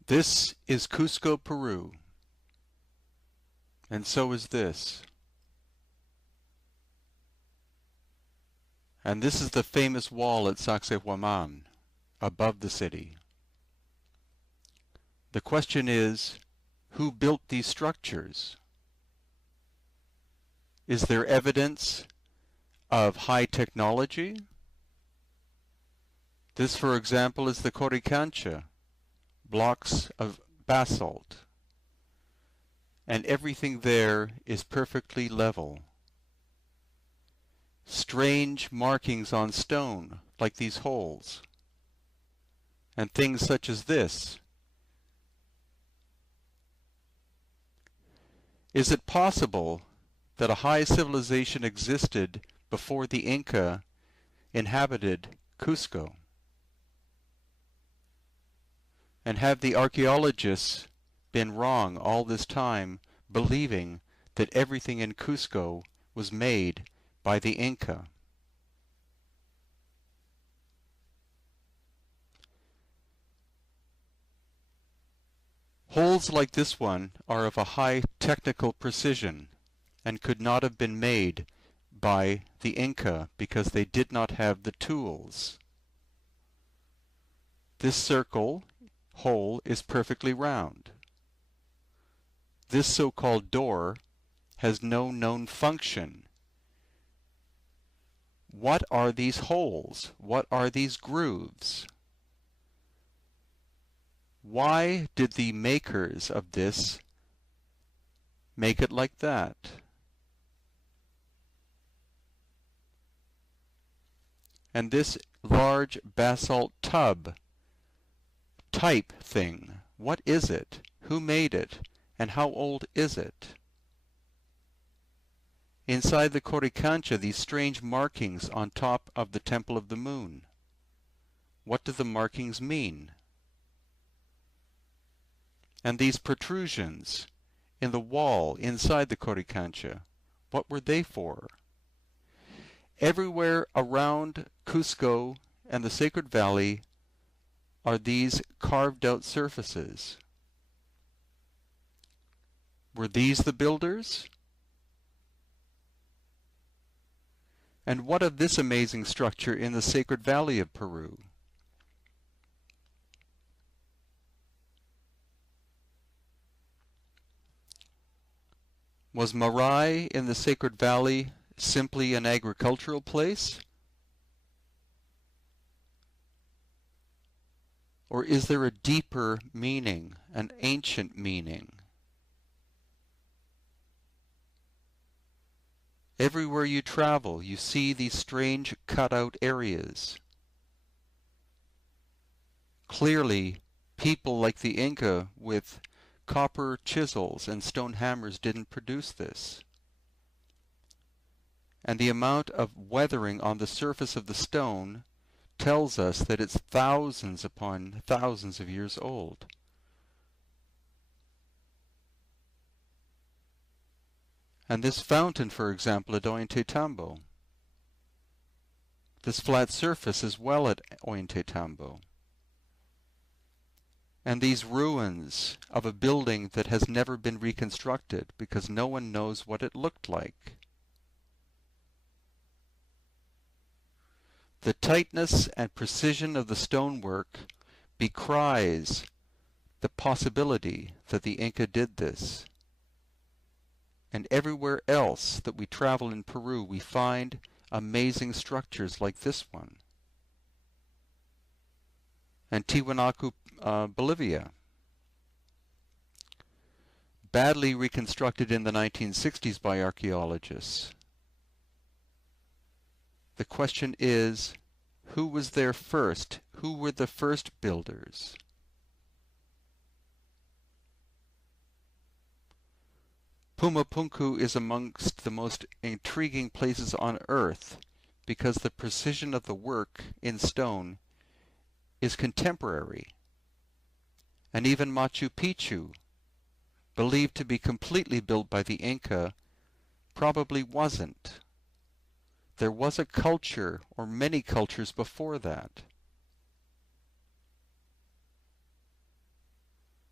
This is Cusco, Peru, and so is this. And this is the famous wall at Sacsayhuaman, above the city. The question is, who built these structures? Is there evidence of high technology? This, for example, is the Coricancha, blocks of basalt, and everything there is perfectly level. Strange markings on stone, like these holes, and things such as this. Is it possible that a high civilization existed before the Inca inhabited Cusco? And have the archaeologists been wrong all this time, believing that everything in Cusco was made by the Inca? Holes like this one are of a high technical precision and could not have been made by the Inca because they did not have the tools. This circle hole is perfectly round. This so-called door has no known function. What are these holes? What are these grooves? Why did the makers of this make it like that? And this large basalt tub type thing, what is it? Who made it? And how old is it? Inside the Coricancha, these strange markings on top of the Temple of the Moon. What do the markings mean? And these protrusions in the wall inside the Coricancha, what were they for? Everywhere around Cusco and the Sacred Valley are these carved out surfaces. Were these the builders? And what of this amazing structure in the Sacred Valley of Peru? Was Marai in the Sacred Valley simply an agricultural place? Or is there a deeper meaning, an ancient meaning? Everywhere you travel, you see these strange cut-out areas. Clearly, people like the Inca with copper chisels and stone hammers didn't produce this. And the amount of weathering on the surface of the stone tells us that it's thousands upon thousands of years old. And this fountain, for example, at Ollantaytambo. This flat surface as well at Ollantaytambo. And these ruins of a building that has never been reconstructed because no one knows what it looked like. The tightness and precision of the stonework decries the possibility that the Inca did this. And everywhere else that we travel in Peru, we find amazing structures like this one. And Tiwanaku, Bolivia, badly reconstructed in the 1960s by archaeologists. The question is, who was there first? Who were the first builders? Pumapunku is amongst the most intriguing places on earth because the precision of the work in stone is contemporary. And even Machu Picchu, believed to be completely built by the Inca, probably wasn't. There was a culture, or many cultures before that.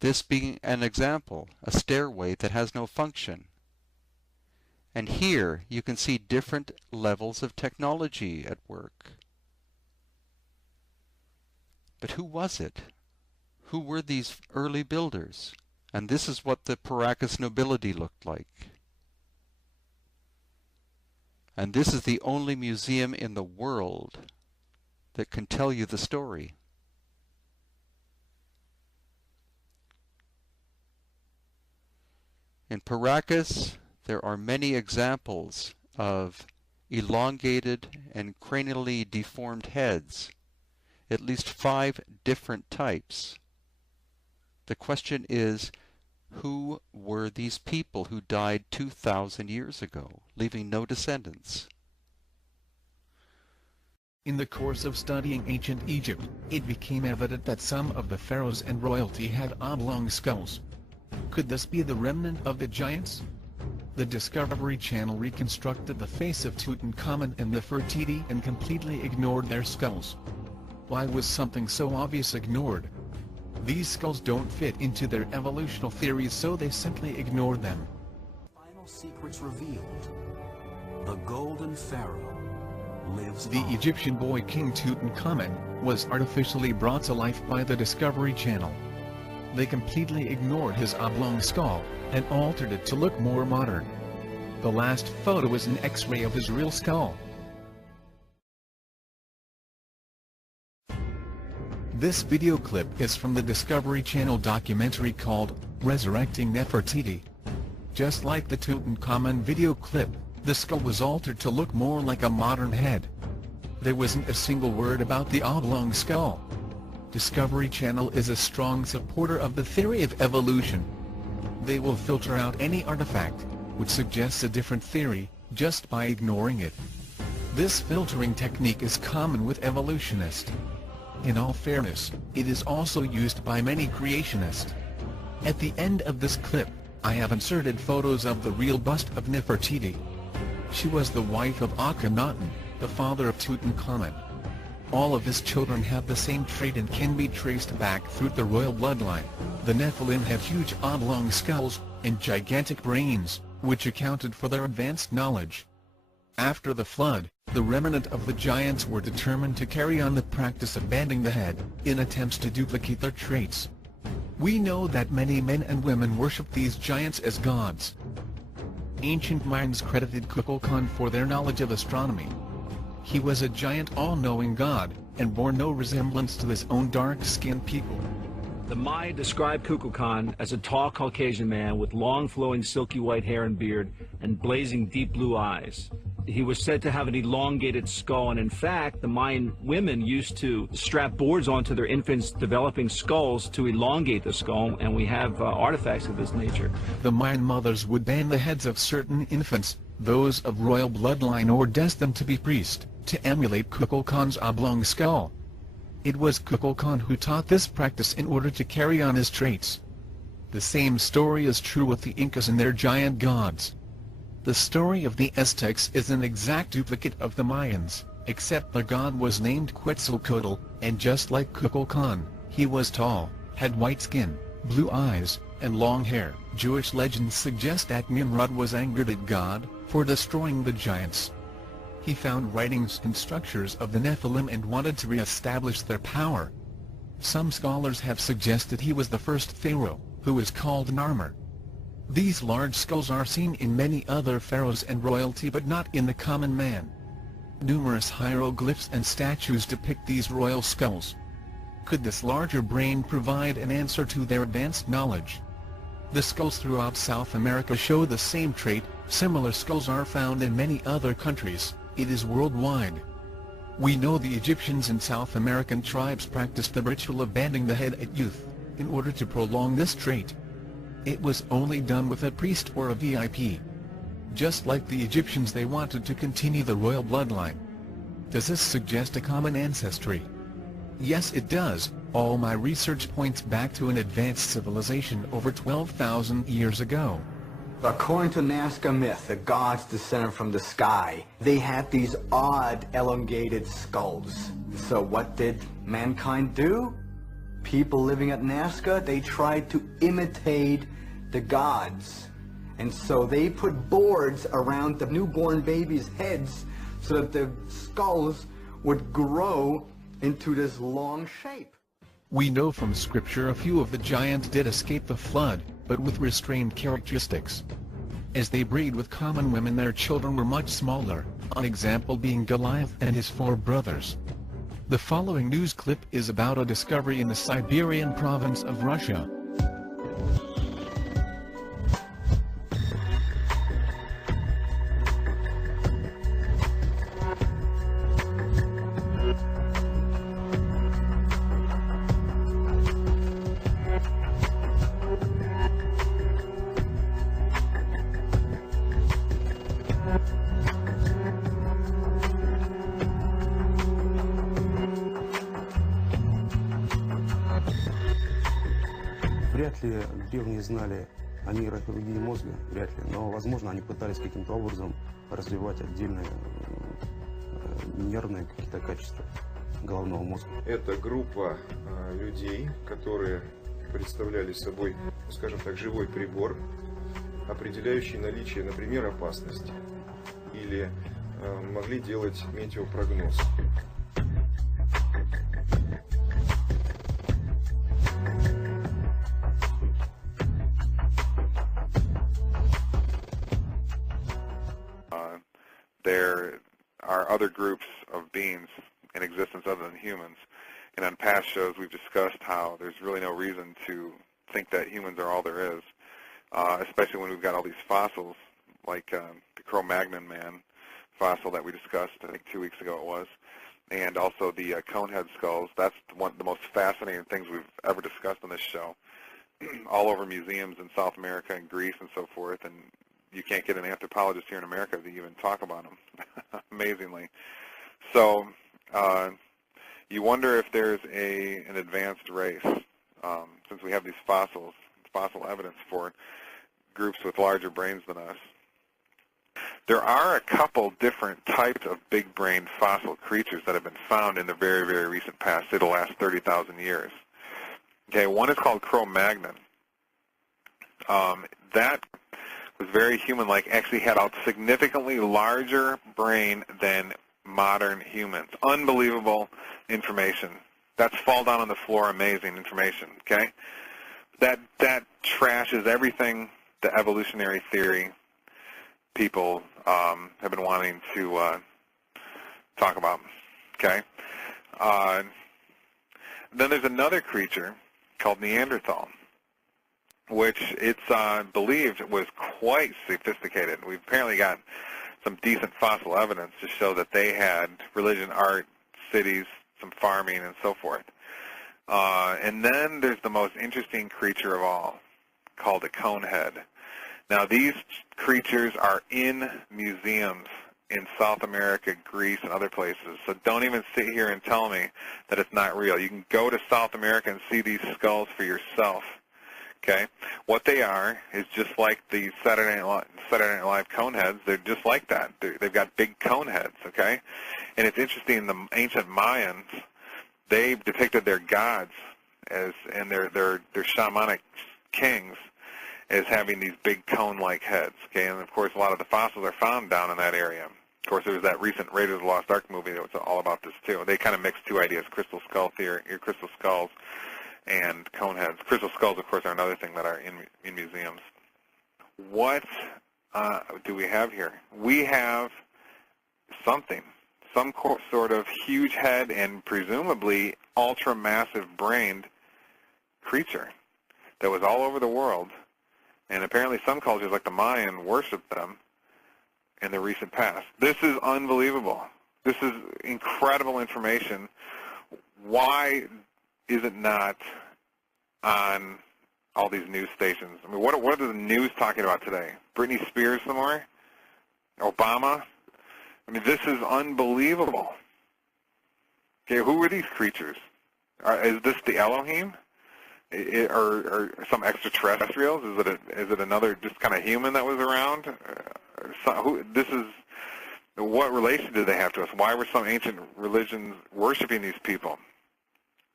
this being an example, a stairway that has no function. And here you can see different levels of technology at work. But who was it? Who were these early builders? And this is what the Paracas nobility looked like. And this is the only museum in the world that can tell you the story. In Paracas, there are many examples of elongated and cranially deformed heads, at least 5 different types. The question is, who were these people who died 2,000 years ago, leaving no descendants? In the course of studying ancient Egypt, it became evident that some of the pharaohs and royalty had oblong skulls. Could this be the remnant of the giants? The Discovery Channel reconstructed the face of Tutankhamun and Nefertiti and completely ignored their skulls. Why was something so obvious ignored? These skulls don't fit into their evolutional theories, so they simply ignored them. Final secrets revealed. The Golden Pharaoh lives The on. Egyptian boy King Tutankhamun was artificially brought to life by the Discovery Channel. They completely ignored his oblong skull and altered it to look more modern. The last photo is an X-ray of his real skull. This video clip is from the Discovery Channel documentary called Resurrecting Nefertiti. Just like the Tutankhamun video clip, the skull was altered to look more like a modern head. There wasn't a single word about the oblong skull. Discovery Channel is a strong supporter of the theory of evolution. They will filter out any artifact which suggests a different theory just by ignoring it. This filtering technique is common with evolutionists. In all fairness, it is also used by many creationists. At the end of this clip, I have inserted photos of the real bust of Nefertiti. She was the wife of Akhenaten, the father of Tutankhamun. All of his children have the same trait and can be traced back through the royal bloodline. The Nephilim had huge oblong skulls and gigantic brains, which accounted for their advanced knowledge. After the flood, the remnant of the giants were determined to carry on the practice of banding the head, in attempts to duplicate their traits. We know that many men and women worshipped these giants as gods. Ancient Mayans credited Kukulkan for their knowledge of astronomy. He was a giant all-knowing god, and bore no resemblance to his own dark-skinned people. The Maya described Kukulkan as a tall Caucasian man with long flowing silky white hair and beard and blazing deep blue eyes. He was said to have an elongated skull, and in fact the Mayan women used to strap boards onto their infants' developing skulls to elongate the skull, and we have artifacts of this nature. The Mayan mothers would band the heads of certain infants, those of royal bloodline or destined to be priests, to emulate Kukulkan's oblong skull. It was Kukulkan who taught this practice in order to carry on his traits. The same story is true with the Incas and their giant gods. The story of the Aztecs is an exact duplicate of the Mayans, except their god was named Quetzalcoatl, and just like Kukulkan, he was tall, had white skin, blue eyes, and long hair. Jewish legends suggest that Nimrod was angered at God for destroying the giants. He found writings and structures of the Nephilim and wanted to re-establish their power. Some scholars have suggested he was the first pharaoh, who is called Narmer. These large skulls are seen in many other pharaohs and royalty, but not in the common man. Numerous hieroglyphs and statues depict these royal skulls. Could this larger brain provide an answer to their advanced knowledge? The skulls throughout South America show the same trait. Similar skulls are found in many other countries. It is worldwide. We know the Egyptians and South American tribes practiced the ritual of banding the head at youth, in order to prolong this trait. It was only done with a priest or a VIP. Just like the Egyptians, they wanted to continue the royal bloodline. Does this suggest a common ancestry? Yes, it does. All my research points back to an advanced civilization over 12,000 years ago. According to Nazca myth, the gods descended from the sky. They had these odd, elongated skulls. So what did mankind do? people living at Nazca, they tried to imitate the gods. And so they put boards around the newborn babies' heads so that the skulls would grow into this long shape. We know from scripture a few of the giants did escape the flood, but with restrained characteristics. As they breed with common women, their children were much smaller, an example being Goliath and his 4 brothers. The following news clip is about a discovery in the Siberian province of Russia. Вряд ли древние знали о нейрохирургии мозга, вряд ли, но, возможно, они пытались каким-то образом развивать отдельные нервные какие-то качества головного мозга. Это группа людей, которые представляли собой, скажем так, живой прибор, определяющий наличие, например, опасности, или могли делать метеопрогноз. There are other groups of beings in existence other than humans, and on past shows we've discussed how there's really no reason to think that humans are all there is, especially when we've got all these fossils, like the Cro-Magnon man fossil that we discussed, I think 2 weeks ago it was, and also the conehead skulls. That's one of the most fascinating things we've ever discussed on this show, all over museums in South America and Greece and so forth, and you can't get an anthropologist here in America to even talk about them, amazingly. So you wonder if there's an advanced race, since we have these fossil evidence for groups with larger brains than us. There are a couple different types of big-brained fossil creatures that have been found in the very, very recent past, say the last 30,000 years. Okay, one is called Cro-Magnon. That was very human-like, actually had a significantly larger brain than modern humans. Unbelievable information. That's fall down on the floor, amazing information, okay? That trashes everything the evolutionary theory people have been wanting to talk about, okay? Then there's another creature called Neanderthal, which it's believed was quite sophisticated. We've apparently got some decent fossil evidence to show that they had religion, art, cities, some farming, and so forth. And then there's the most interesting creature of all, called a conehead. Now, these creatures are in museums in South America, Greece, and other places. So don't even sit here and tell me that it's not real. You can go to South America and see these skulls for yourself. Okay, what they are is just like the Saturday Night Live cone heads. They're just like that. They've got big cone heads. Okay, and it's interesting. The ancient Mayans, they depicted their gods and their shamanic kings as having these big cone-like heads. Okay, and of course a lot of the fossils are found down in that area. Of course, there was that recent Raiders of the Lost Ark movie that was all about this too. They kind of mixed two ideas: crystal skull theory, crystal skulls, and cone heads. Crystal skulls, of course, are another thing that are in museums. What do we have here? We have something, some sort of huge head and presumably ultra-massive brained creature that was all over the world, and apparently some cultures like the Mayan worshiped them in the recent past. This is unbelievable. This is incredible information. Why is it not on all these news stations? I mean, what are the news talking about today? Britney Spears somewhere? Obama? I mean, this is unbelievable. Okay, who are these creatures? Is this the Elohim? Or some extraterrestrials? Is it another just kind of human that was around? What relation do they have to us? Why were some ancient religions worshiping these people?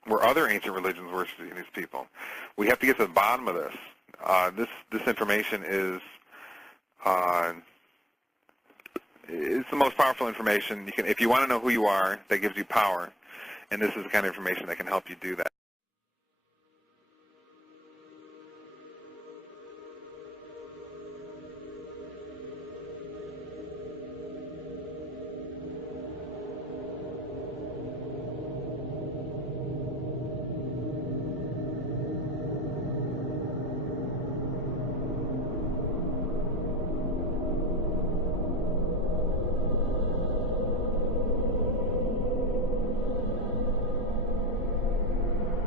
were other ancient religions worshiping these people. We have to get to the bottom of this. This information is it's the most powerful information. If you want to know who you are, that gives you power, and this is the kind of information that can help you do that.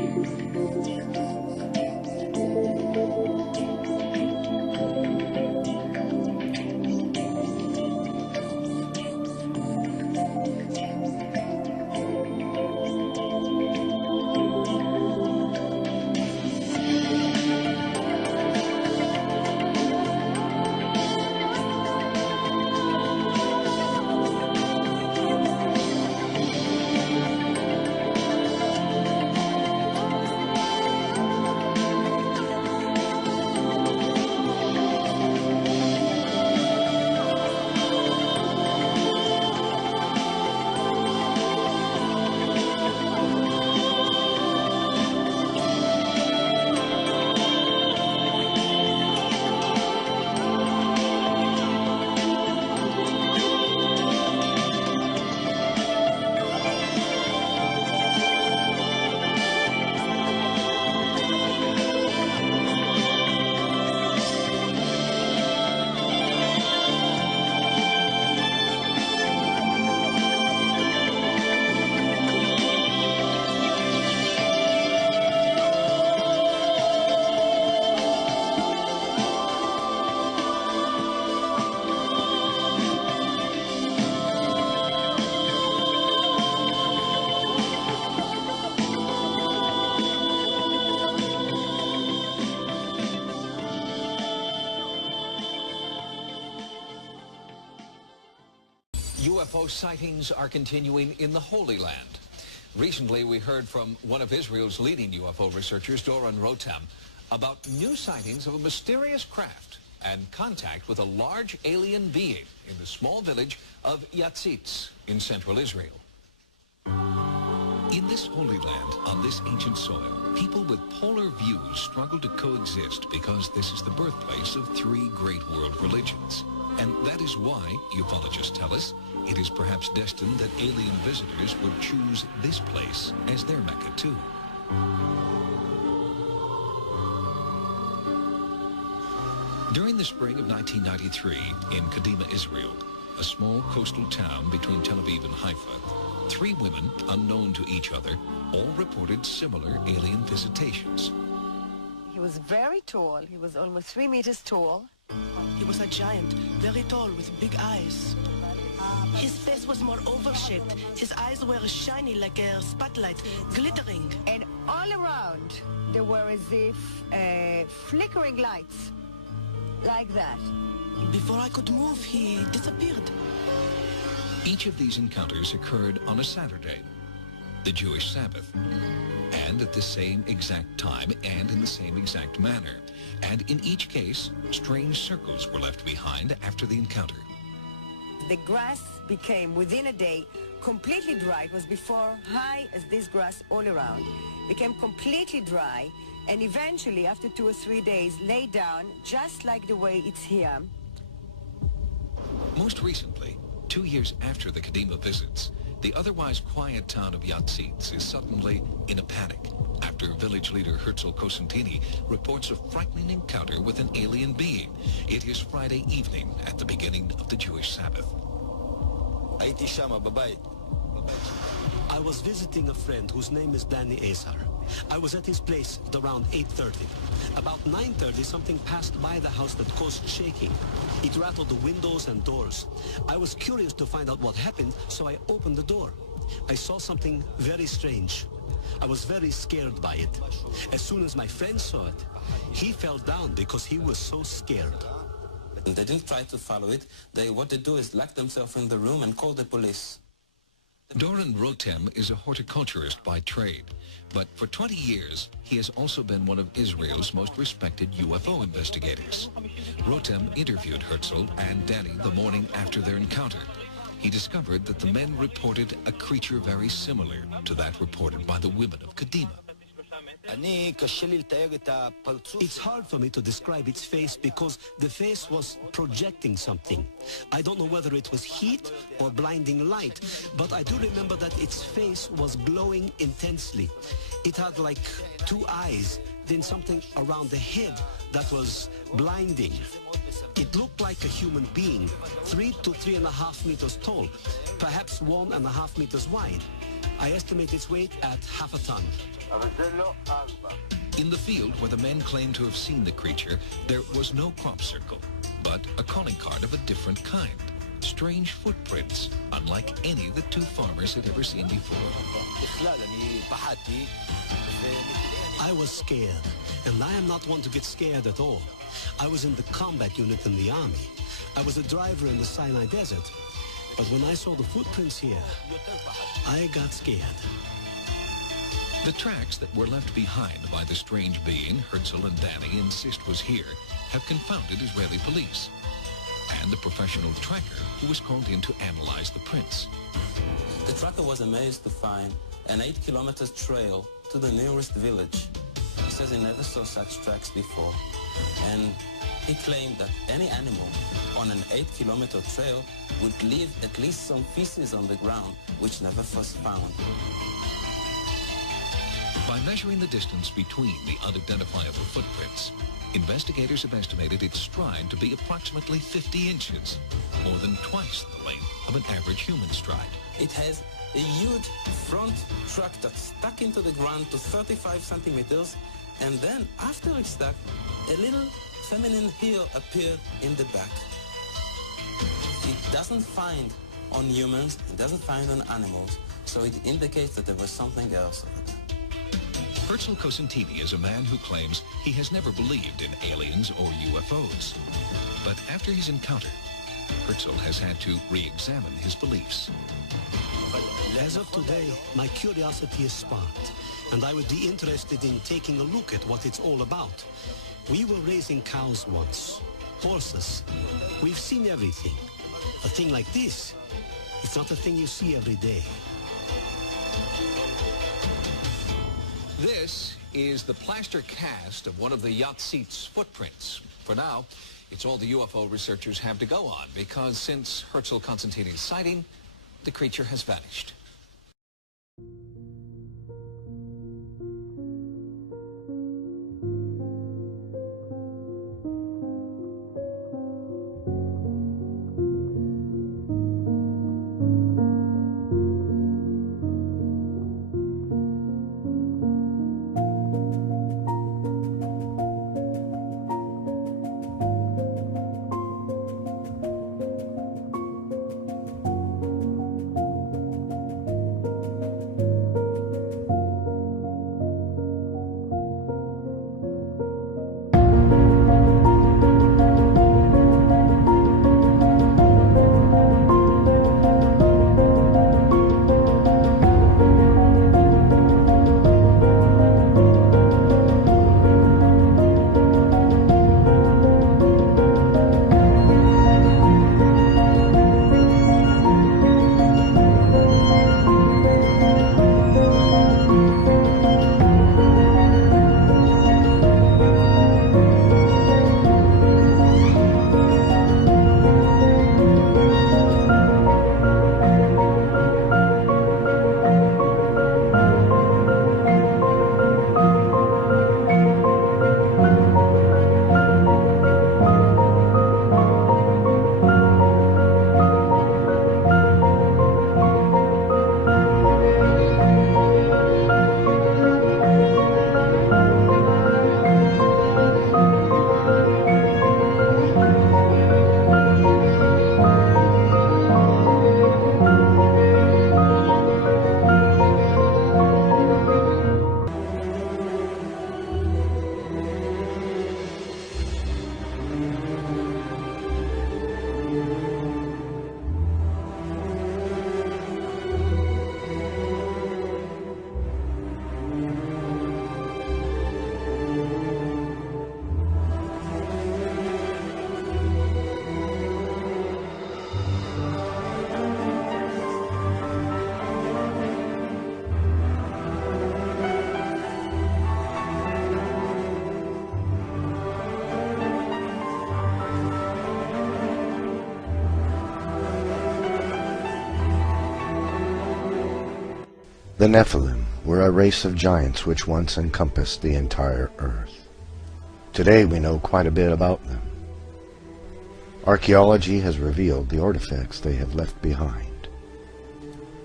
UFO sightings are continuing in the Holy Land. Recently, we heard from one of Israel's leading UFO researchers, Doron Rotem, about new sightings of a mysterious craft and contact with a large alien being in the small village of Yatzitz in central Israel. In this Holy Land, on this ancient soil, people with polar views struggle to coexist because this is the birthplace of three great world religions. And that is why, ufologists tell us, it is perhaps destined that alien visitors would choose this place as their Mecca too. During the spring of 1993, in Kadima, Israel, a small coastal town between Tel Aviv and Haifa, three women, unknown to each other, all reported similar alien visitations. He was very tall. He was almost 3 meters tall. He was a giant, very tall, with big eyes. His face was more oval-shaped. His eyes were shiny like a spotlight, glittering. And all around, there were as if flickering lights, like that. Before I could move, he disappeared. Each of these encounters occurred on a Saturday, the Jewish Sabbath, and at the same exact time and in the same exact manner. And in each case, strange circles were left behind after the encounter. The grass became, within a day, completely dry. It was before high as this grass all around. Became completely dry, and eventually, after 2 or 3 days, lay down just like the way it's here. Most recently, 2 years after the Kadima visits, the otherwise quiet town of Yatzitz is suddenly in a panic after village leader Herzl Cosentini reports a frightening encounter with an alien being. It is Friday evening at the beginning of the Jewish Sabbath. I was visiting a friend whose name is Danny Azar. I was at his place at around 8:30. About 9:30, something passed by the house that caused shaking. It rattled the windows and doors. I was curious to find out what happened, so I opened the door. I saw something very strange. I was very scared by it. As soon as my friend saw it, he fell down because he was so scared. They didn't try to follow it. What they do is lock themselves in the room and call the police. Doron Rotem is a horticulturist by trade, but for 20 years, he has also been one of Israel's most respected UFO investigators. Rotem interviewed Herzl and Danny the morning after their encounter. He discovered that the men reported a creature very similar to that reported by the women of Kadima. It's hard for me to describe its face because the face was projecting something. I don't know whether it was heat or blinding light, but I do remember that its face was glowing intensely. It had like 2 eyes, then something around the head that was blinding. It looked like a human being, 3 to 3.5 meters tall, perhaps 1.5 meters wide. I estimate its weight at half a ton. In the field where the men claimed to have seen the creature, there was no crop circle, but a calling card of a different kind. Strange footprints, unlike any the two farmers had ever seen before. I was scared, and I am not one to get scared at all. I was in the combat unit in the army. I was a driver in the Sinai Desert. But when I saw the footprints here, I got scared. The tracks that were left behind by the strange being Herzl and Danny insist was here have confounded Israeli police and the professional tracker who was called in to analyze the prints. The tracker was amazed to find an 8-kilometer trail to the nearest village. He says he never saw such tracks before, and he claimed that any animal on an 8-kilometer trail would leave at least some feces on the ground, which never was found. By measuring the distance between the unidentifiable footprints, investigators have estimated its stride to be approximately 50 inches, more than twice the length of an average human stride. It has a huge front track that stuck into the ground to 35 centimeters, and then after it stuck, a little feminine heel appeared in the back. It doesn't find on humans, it doesn't find on animals, so it indicates that there was something else. Herzl Cosentini is a man who claims he has never believed in aliens or UFOs. But after his encounter, Herzl has had to re-examine his beliefs. As of today, my curiosity is sparked, and I would be interested in taking a look at what it's all about. We were raising cows once, horses. We've seen everything. A thing like this, it's not a thing you see every day. This is the plaster cast of one of the Yahtseet's footprints. For now, it's all the UFO researchers have to go on, because since Herzl Cosentini's sighting, the creature has vanished. The Nephilim were a race of giants which once encompassed the entire earth. Today we know quite a bit about them. Archaeology has revealed the artifacts they have left behind.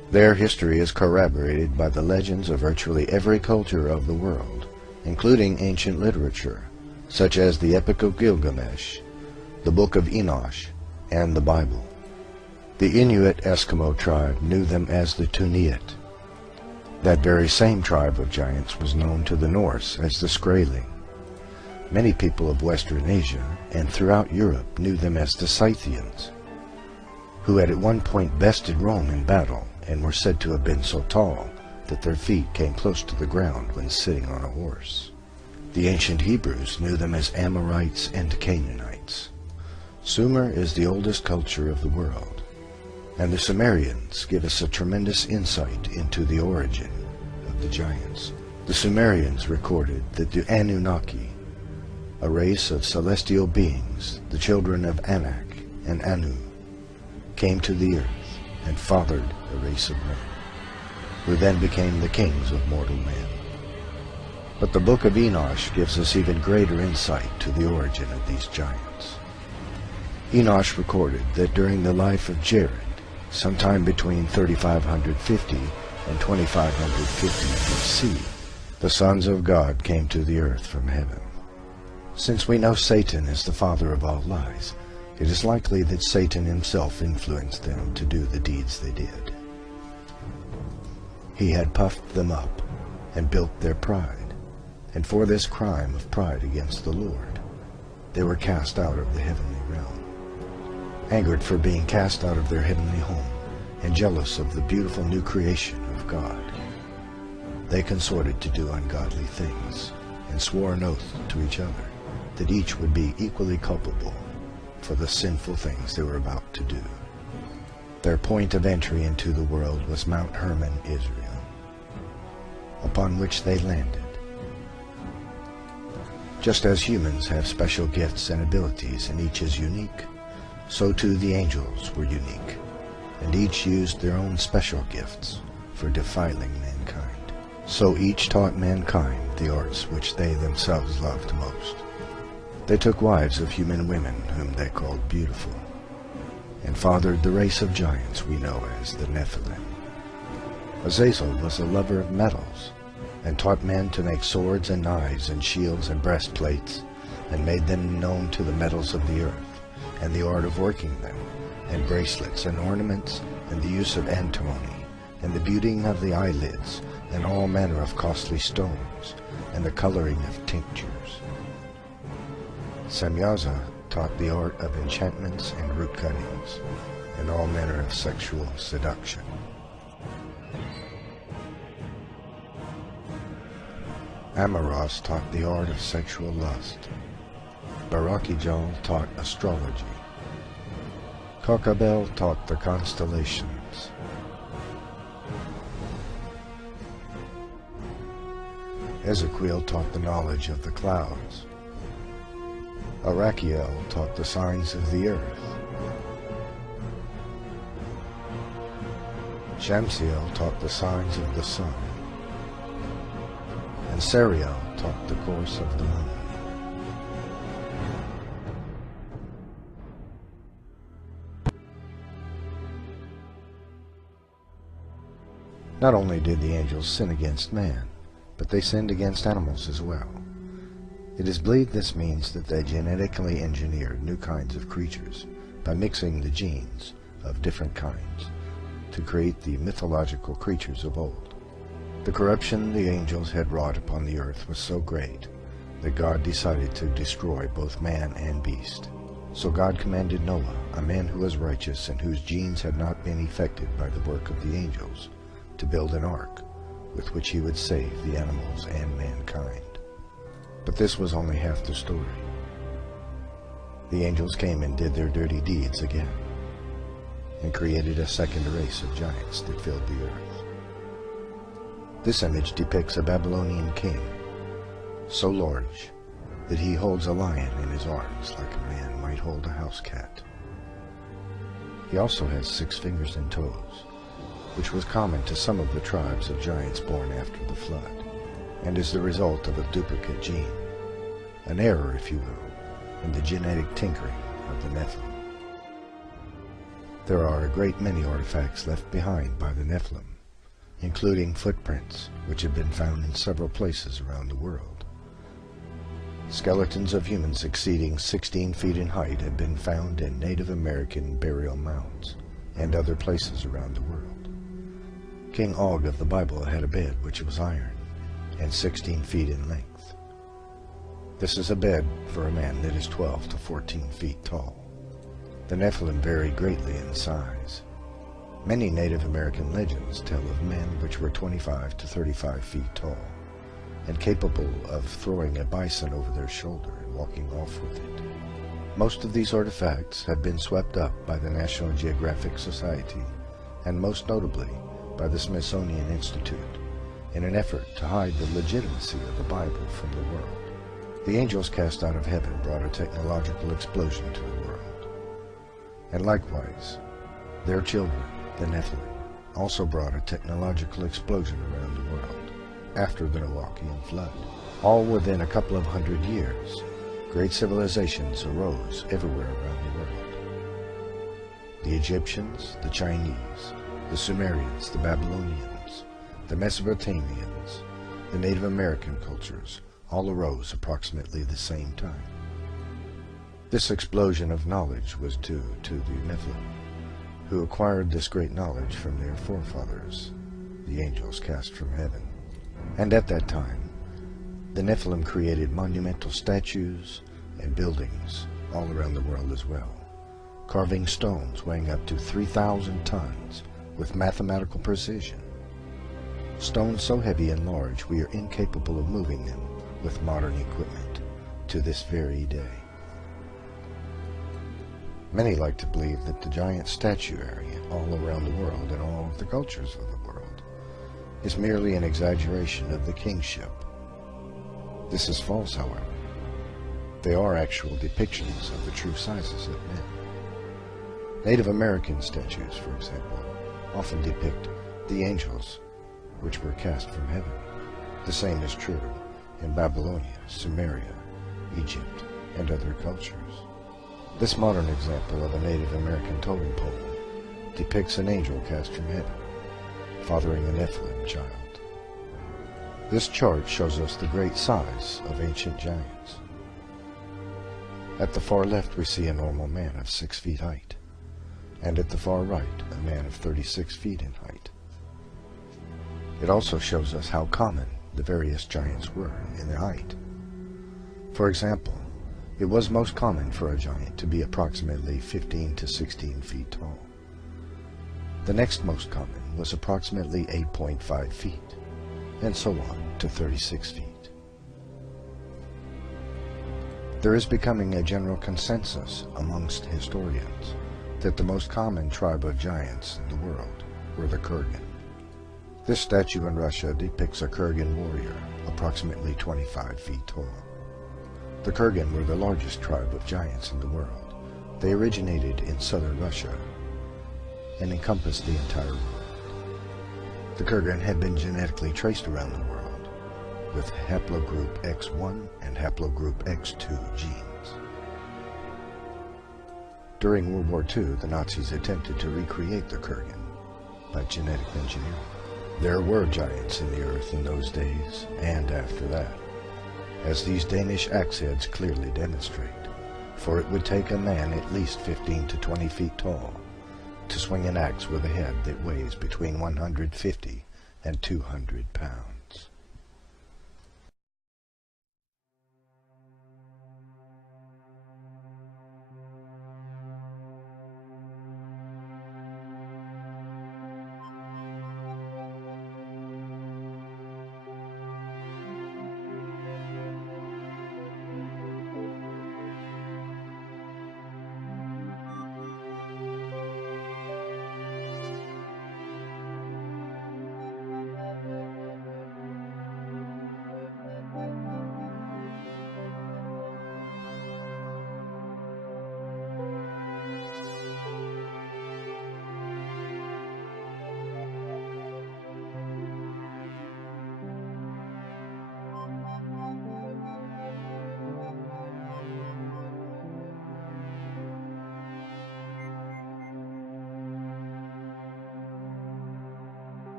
Their history is corroborated by the legends of virtually every culture of the world, including ancient literature, such as the Epic of Gilgamesh, the Book of Enoch, and the Bible. The Inuit Eskimo tribe knew them as the Tuniat. That very same tribe of giants was known to the Norse as the Skraeling. Many people of Western Asia and throughout Europe knew them as the Scythians, who had at one point bested Rome in battle and were said to have been so tall that their feet came close to the ground when sitting on a horse. The ancient Hebrews knew them as Amorites and Canaanites. Sumer is the oldest culture of the world, and the Sumerians give us a tremendous insight into the origin of the giants. The Sumerians recorded that the Anunnaki, a race of celestial beings, the children of Anak and Anu, came to the earth and fathered a race of men, who then became the kings of mortal men. But the Book of Enoch gives us even greater insight to the origin of these giants. Enoch recorded that during the life of Jared, sometime between 3550 and 2550 BC, the sons of God came to the earth from heaven. Since we know Satan is the father of all lies, it is likely that Satan himself influenced them to do the deeds they did. He had puffed them up and built their pride, and for this crime of pride against the Lord, they were cast out of the heavenly realm. Angered for being cast out of their heavenly home, and jealous of the beautiful new creation of God, they consorted to do ungodly things, and swore an oath to each other that each would be equally culpable for the sinful things they were about to do. Their point of entry into the world was Mount Hermon, Israel, upon which they landed. Just as humans have special gifts and abilities and each is unique, so too the angels were unique, and each used their own special gifts for defiling mankind. So each taught mankind the arts which they themselves loved most. They took wives of human women whom they called beautiful, and fathered the race of giants we know as the Nephilim. Azazel was a lover of metals, and taught men to make swords and knives and shields and breastplates, and made them known to the metals of the earth, and the art of working them, and bracelets and ornaments, and the use of antimony, and the beauty of the eyelids, and all manner of costly stones, and the coloring of tinctures. Samyaza taught the art of enchantments and root cuttings, and all manner of sexual seduction. Amoros taught the art of sexual lust. Barakijal taught astrology. Kokabel taught the constellations. Ezekiel taught the knowledge of the clouds. Arachiel taught the signs of the earth. Shamsiel taught the signs of the sun. And Sariel taught the course of the moon. Not only did the angels sin against man, but they sinned against animals as well. It is believed this means that they genetically engineered new kinds of creatures by mixing the genes of different kinds to create the mythological creatures of old. The corruption the angels had wrought upon the earth was so great that God decided to destroy both man and beast. So God commanded Noah, a man who was righteous and whose genes had not been affected by the work of the angels, to build an ark with which he would save the animals and mankind. But this was only half the story. The angels came and did their dirty deeds again, and created a second race of giants that filled the earth. This image depicts a Babylonian king, so large that he holds a lion in his arms like a man might hold a house cat. He also has 6 fingers and toes, which was common to some of the tribes of giants born after the flood, and is the result of a duplicate gene, an error, if you will, in the genetic tinkering of the Nephilim. There are a great many artifacts left behind by the Nephilim, including footprints, which have been found in several places around the world. Skeletons of humans exceeding 16 feet in height have been found in Native American burial mounds and other places around the world. King Og of the Bible had a bed which was iron and 16 feet in length. This is a bed for a man that is 12 to 14 feet tall. The Nephilim vary greatly in size. Many Native American legends tell of men which were 25 to 35 feet tall and capable of throwing a bison over their shoulder and walking off with it. Most of these artifacts have been swept up by the National Geographic Society, and most notably by the Smithsonian Institute, in an effort to hide the legitimacy of the Bible from the world. The angels cast out of heaven brought a technological explosion to the world. And likewise, their children, the Nephilim, also brought a technological explosion around the world after the Noachian flood. All within a couple of 100 years, great civilizations arose everywhere around the world. The Egyptians, the Chinese, the Sumerians, the Babylonians, the Mesopotamians, the Native American cultures all arose approximately the same time. This explosion of knowledge was due to the Nephilim, who acquired this great knowledge from their forefathers, the angels cast from heaven. And at that time, the Nephilim created monumental statues and buildings all around the world as well, carving stones weighing up to 3,000 tons with mathematical precision. Stones so heavy and large we are incapable of moving them with modern equipment to this very day. Many like to believe that the giant statuary all around the world and all of the cultures of the world is merely an exaggeration of the kingship. This is false, however. They are actual depictions of the true sizes of men. Native American statues, for example, often depict the angels which were cast from heaven. The same is true in Babylonia, Sumeria, Egypt, and other cultures. This modern example of a Native American totem pole depicts an angel cast from heaven, fathering a Nephilim child. This chart shows us the great size of ancient giants. At the far left we see a normal man of 6 feet height, and at the far right a man of 36 feet in height. It also shows us how common the various giants were in their height. For example, it was most common for a giant to be approximately 15 to 16 feet tall. The next most common was approximately 8.5 feet, and so on to 36 feet. There is becoming a general consensus amongst historians that the most common tribe of giants in the world were the Kurgan. This statue in Russia depicts a Kurgan warrior, approximately 25 feet tall. The Kurgan were the largest tribe of giants in the world. They originated in southern Russia and encompassed the entire world. The Kurgan had been genetically traced around the world with haplogroup X1 and haplogroup X2 genes. During World War II, the Nazis attempted to recreate the Kurgan by genetic engineering. There were giants in the earth in those days and after that, as these Danish axe heads clearly demonstrate, for it would take a man at least 15 to 20 feet tall to swing an axe with a head that weighs between 150 and 200 pounds.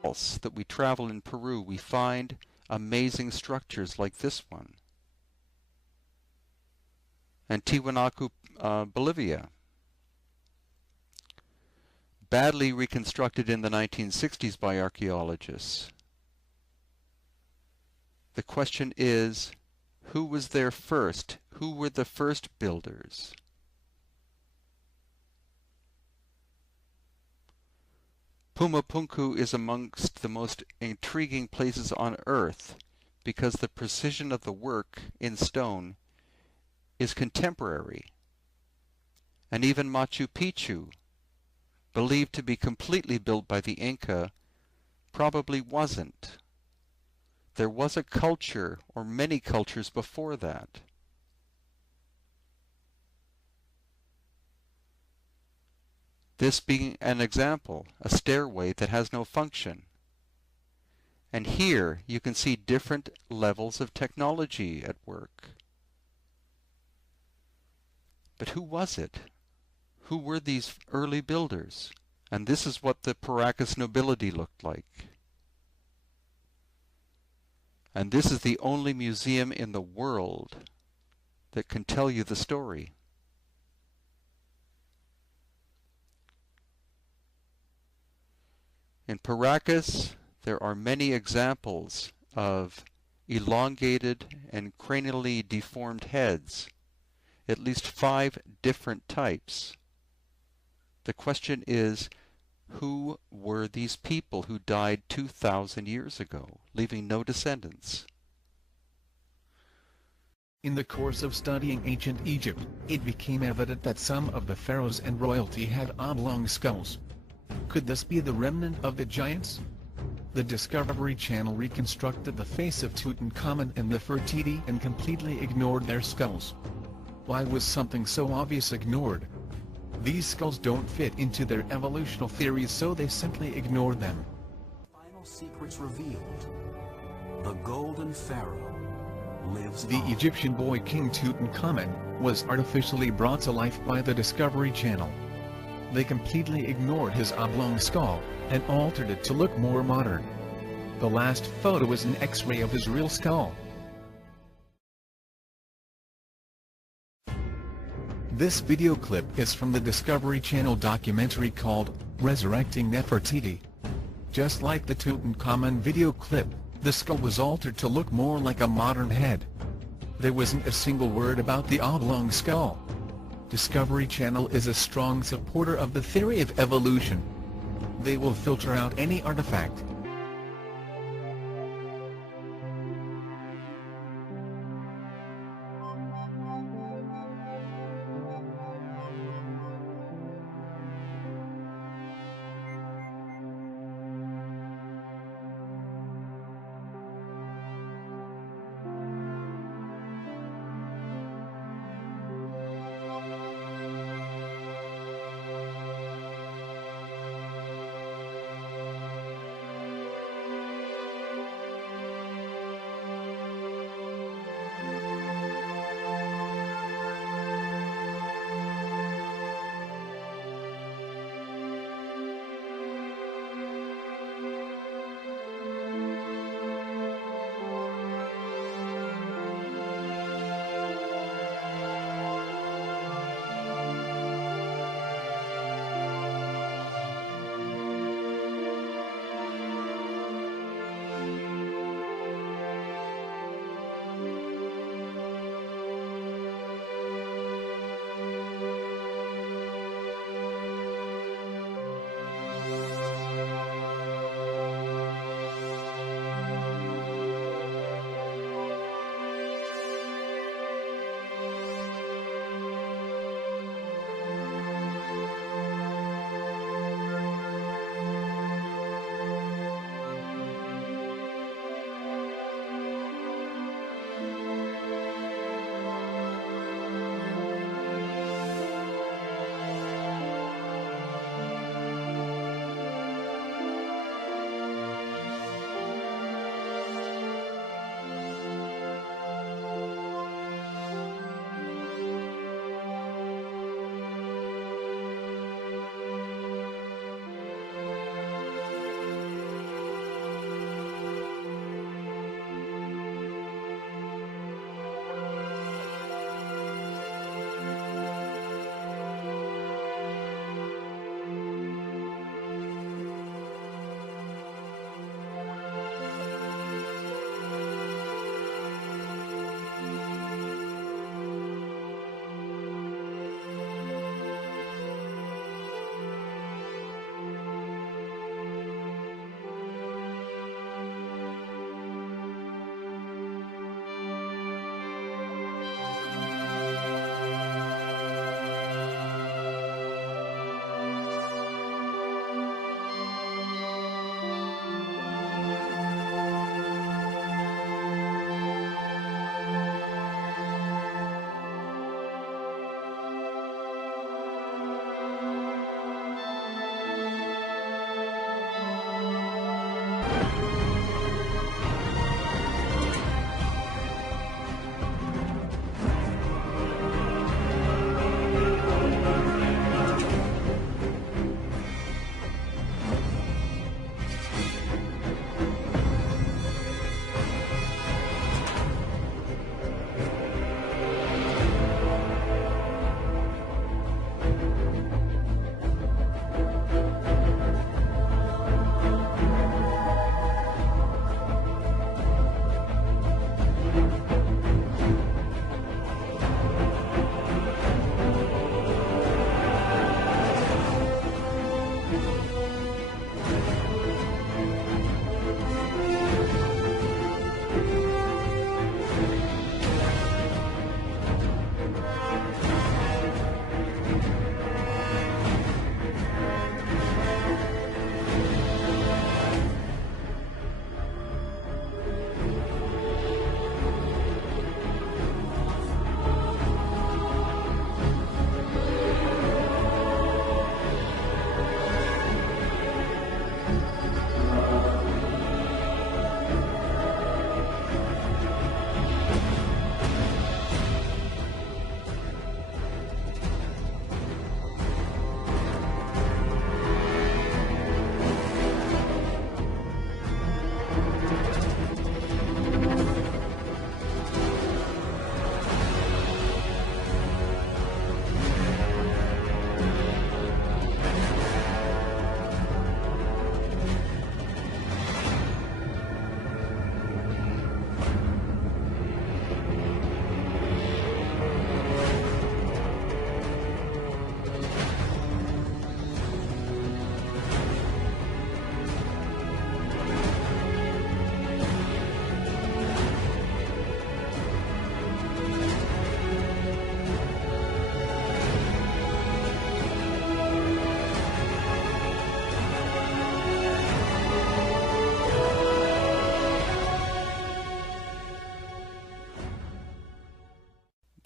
else that we travel in Peru, we find amazing structures like this one. And Tiwanaku, Bolivia. Badly reconstructed in the 1960s by archaeologists. The question is, who was there first? Who were the first builders? Pumapunku is amongst the most intriguing places on Earth because the precision of the work in stone is contemporary. And even Machu Picchu, believed to be completely built by the Inca, probably wasn't. There was a culture, or many cultures before that. This being an example, a stairway that has no function. And here you can see different levels of technology at work. But who was it? Who were these early builders? And this is what the Paracas nobility looked like. And this is the only museum in the world that can tell you the story. In Paracas, there are many examples of elongated and cranially deformed heads, at least 5 different types. The question is, who were these people who died 2,000 years ago, leaving no descendants? In the course of studying ancient Egypt, it became evident that some of the pharaohs and royalty had oblong skulls. Could this be the remnant of the giants? The Discovery Channel reconstructed the face of Tutankhamun and Nefertiti and completely ignored their skulls. Why was something so obvious ignored? These skulls don't fit into their evolutional theories, so they simply ignored them. Final secrets revealed. The Golden Pharaoh lives The on. Egyptian boy King Tutankhamun was artificially brought to life by the Discovery Channel. They completely ignored his oblong skull and altered it to look more modern. The last photo is an X-ray of his real skull. This video clip is from the Discovery Channel documentary called Resurrecting Nefertiti. Just like the Tutankhamun video clip, the skull was altered to look more like a modern head. There wasn't a single word about the oblong skull. Discovery Channel is a strong supporter of the theory of evolution. They will filter out any artifact.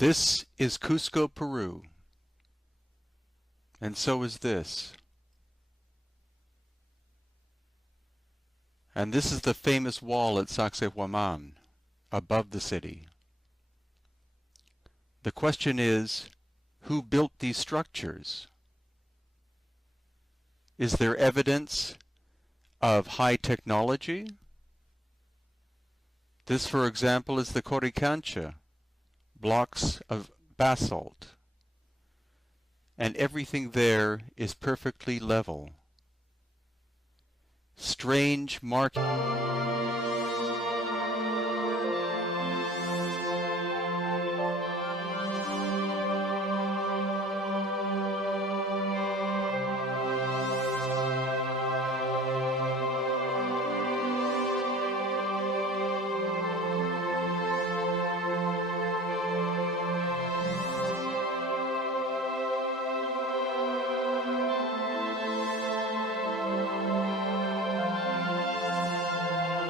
This is Cusco, Peru. And so is this. And this is the famous wall at Sacsayhuaman, above the city. The question is, who built these structures? Is there evidence of high technology? This, for example, is the Coricancha, blocks of basalt. And everything there is perfectly level. Strange markings.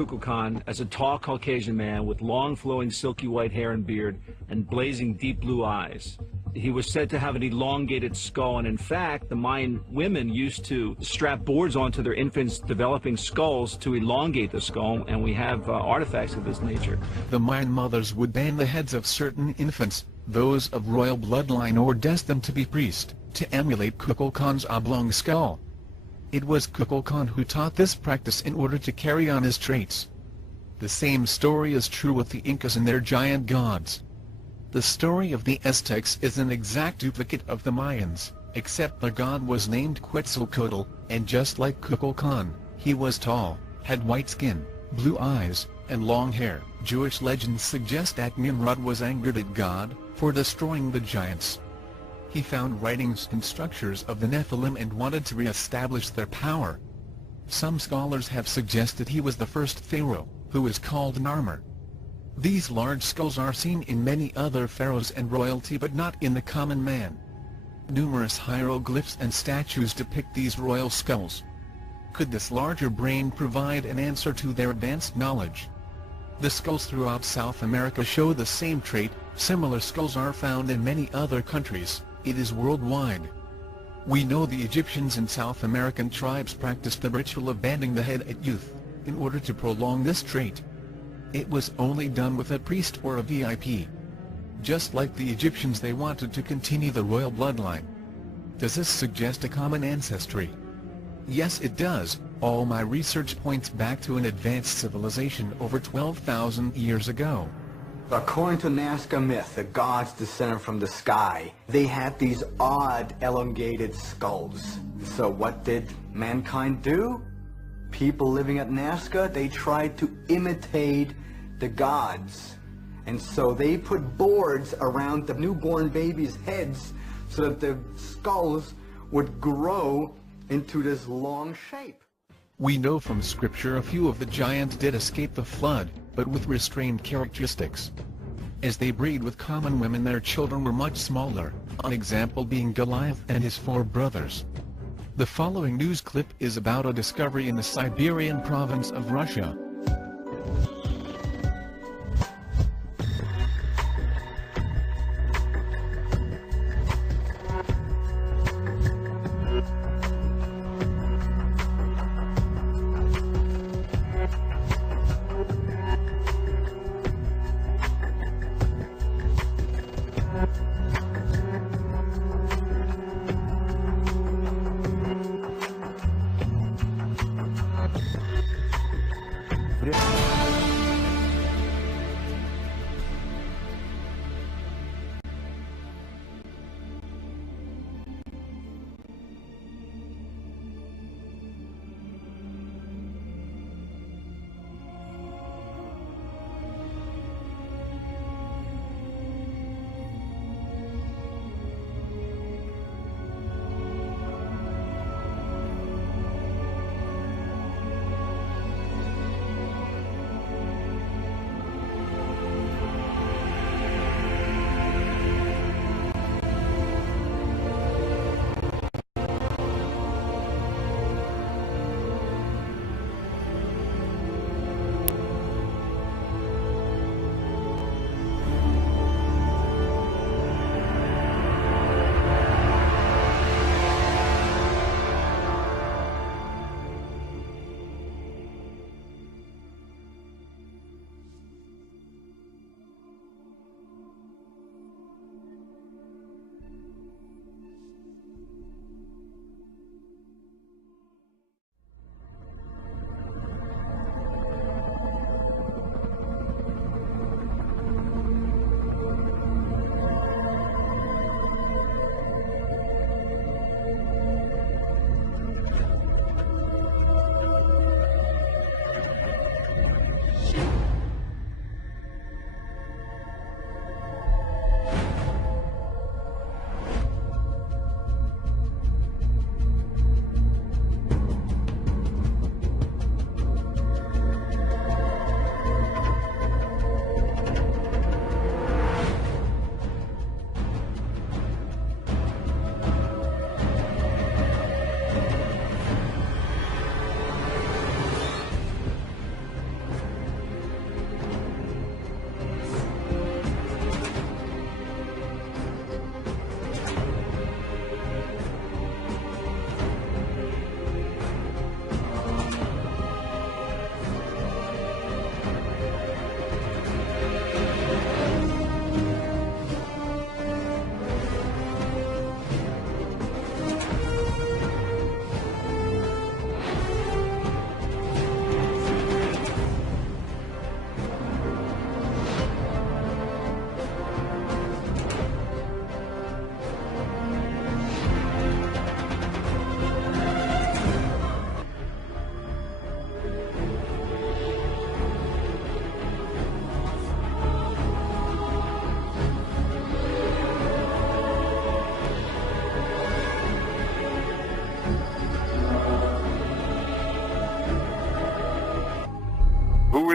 Kukulkan as a tall Caucasian man with long flowing silky white hair and beard and blazing deep blue eyes. He was said to have an elongated skull, and in fact, the Mayan women used to strap boards onto their infants' developing skulls to elongate the skull, and we have artifacts of this nature. The Mayan mothers would ban the heads of certain infants, those of royal bloodline or destined to be priest, to emulate Kukulkan's oblong skull. It was Kukulkan who taught this practice in order to carry on his traits. The same story is true with the Incas and their giant gods. The story of the Aztecs is an exact duplicate of the Mayans, except their god was named Quetzalcoatl, and just like Kukulkan, he was tall, had white skin, blue eyes, and long hair. Jewish legends suggest that Nimrod was angered at God for destroying the giants. He found writings and structures of the Nephilim and wanted to re-establish their power. Some scholars have suggested he was the first pharaoh, who is called Narmer. These large skulls are seen in many other pharaohs and royalty but not in the common man. Numerous hieroglyphs and statues depict these royal skulls. Could this larger brain provide an answer to their advanced knowledge? The skulls throughout South America show the same trait. Similar skulls are found in many other countries. It is worldwide. We know the Egyptians and South American tribes practiced the ritual of banding the head at youth, in order to prolong this trait. It was only done with a priest or a VIP. Just like the Egyptians, they wanted to continue the royal bloodline. Does this suggest a common ancestry? Yes, it does. All my research points back to an advanced civilization over 12,000 years ago. According to Nazca myth, the gods descended from the sky. They had these odd, elongated skulls. So what did mankind do? People living at Nazca, they tried to imitate the gods. And so they put boards around the newborn babies' heads so that the skulls would grow into this long shape. We know from scripture a few of the giants did escape the flood, but with restrained characteristics. As they breed with common women, their children were much smaller, an example being Goliath and his 4 brothers. The following news clip is about a discovery in the Siberian province of Russia.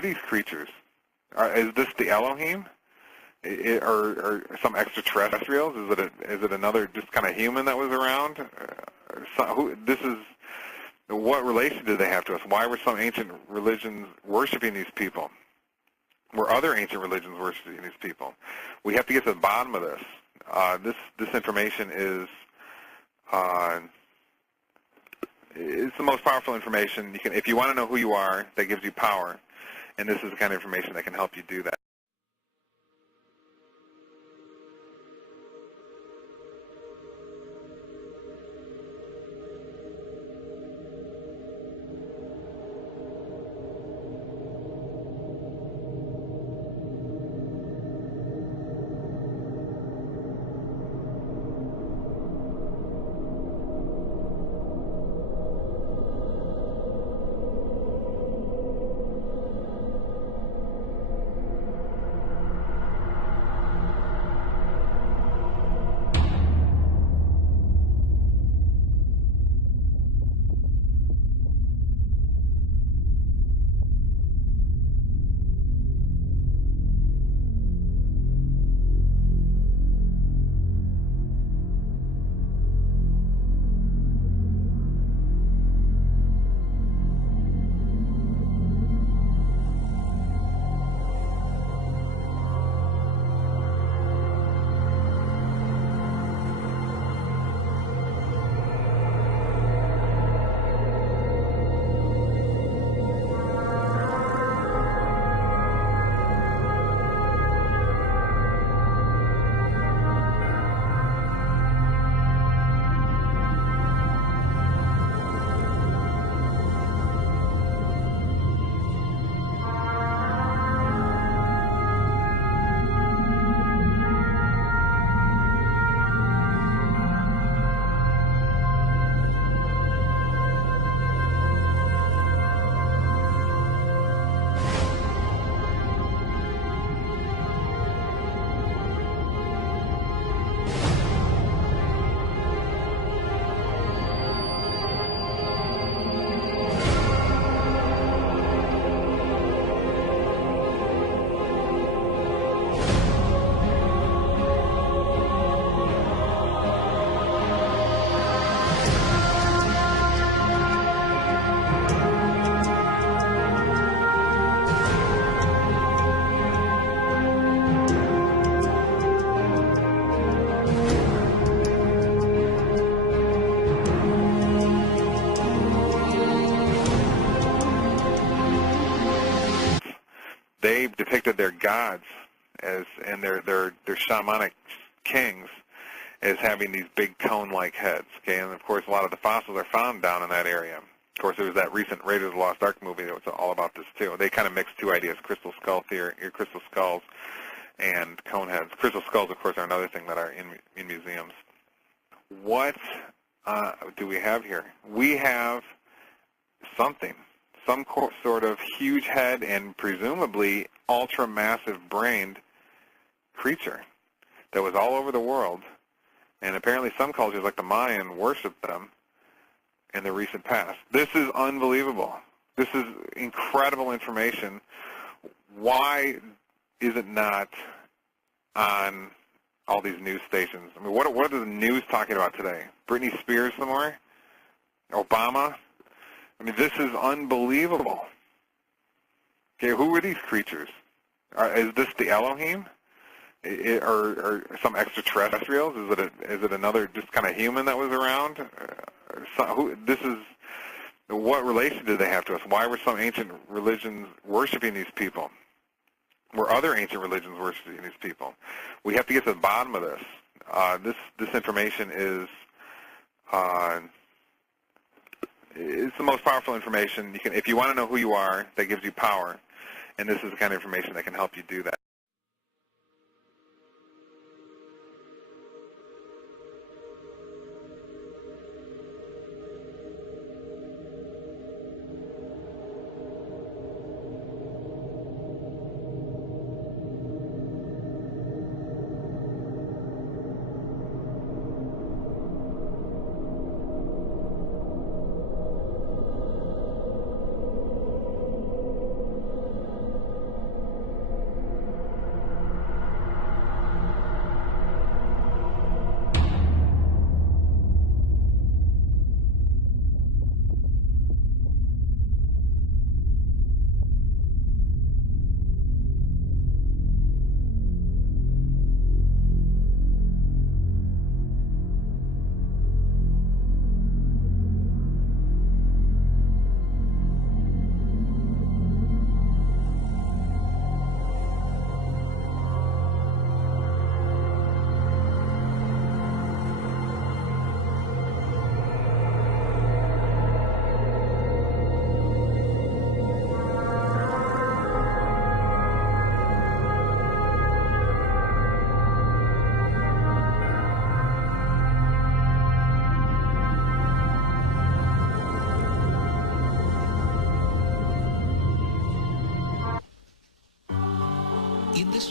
these creatures? Is this the Elohim? Or some extraterrestrials? Is it another just kind of human that was around? What relation did they have to us? Why were some ancient religions worshiping these people? Were other ancient religions worshiping these people? We have to get to the bottom of this. This information is it's the most powerful information. If you want to know who you are, that gives you power, and this is the kind of information that can help you do that. They depicted their gods and their shamanic kings as having these big cone-like heads. Okay, and of course a lot of the fossils are found down in that area. Of course, there was that recent Raiders of the Lost Ark movie that was all about this too. They kind of mixed two ideas: crystal skull theory, crystal skulls, and cone heads. Crystal skulls, of course, are another thing that are in museums. What do we have here? We have something. Some sort of huge head and presumably ultra-massive brained creature that was all over the world, and apparently some cultures like the Mayan worshiped them in the recent past. This is unbelievable. This is incredible information. Why is it not on all these news stations? I mean, what are the news talking about today? Britney Spears some more? Obama? I mean, this is unbelievable. Okay, who are these creatures? Is this the Elohim? Or some extraterrestrials? Is it another just kind of human that was around? What relation did they have to us? Why were some ancient religions worshiping these people? Were other ancient religions worshiping these people? We have to get to the bottom of this. This information is it's the most powerful information. If you want to know who you are, that gives you power, and this is the kind of information that can help you do that.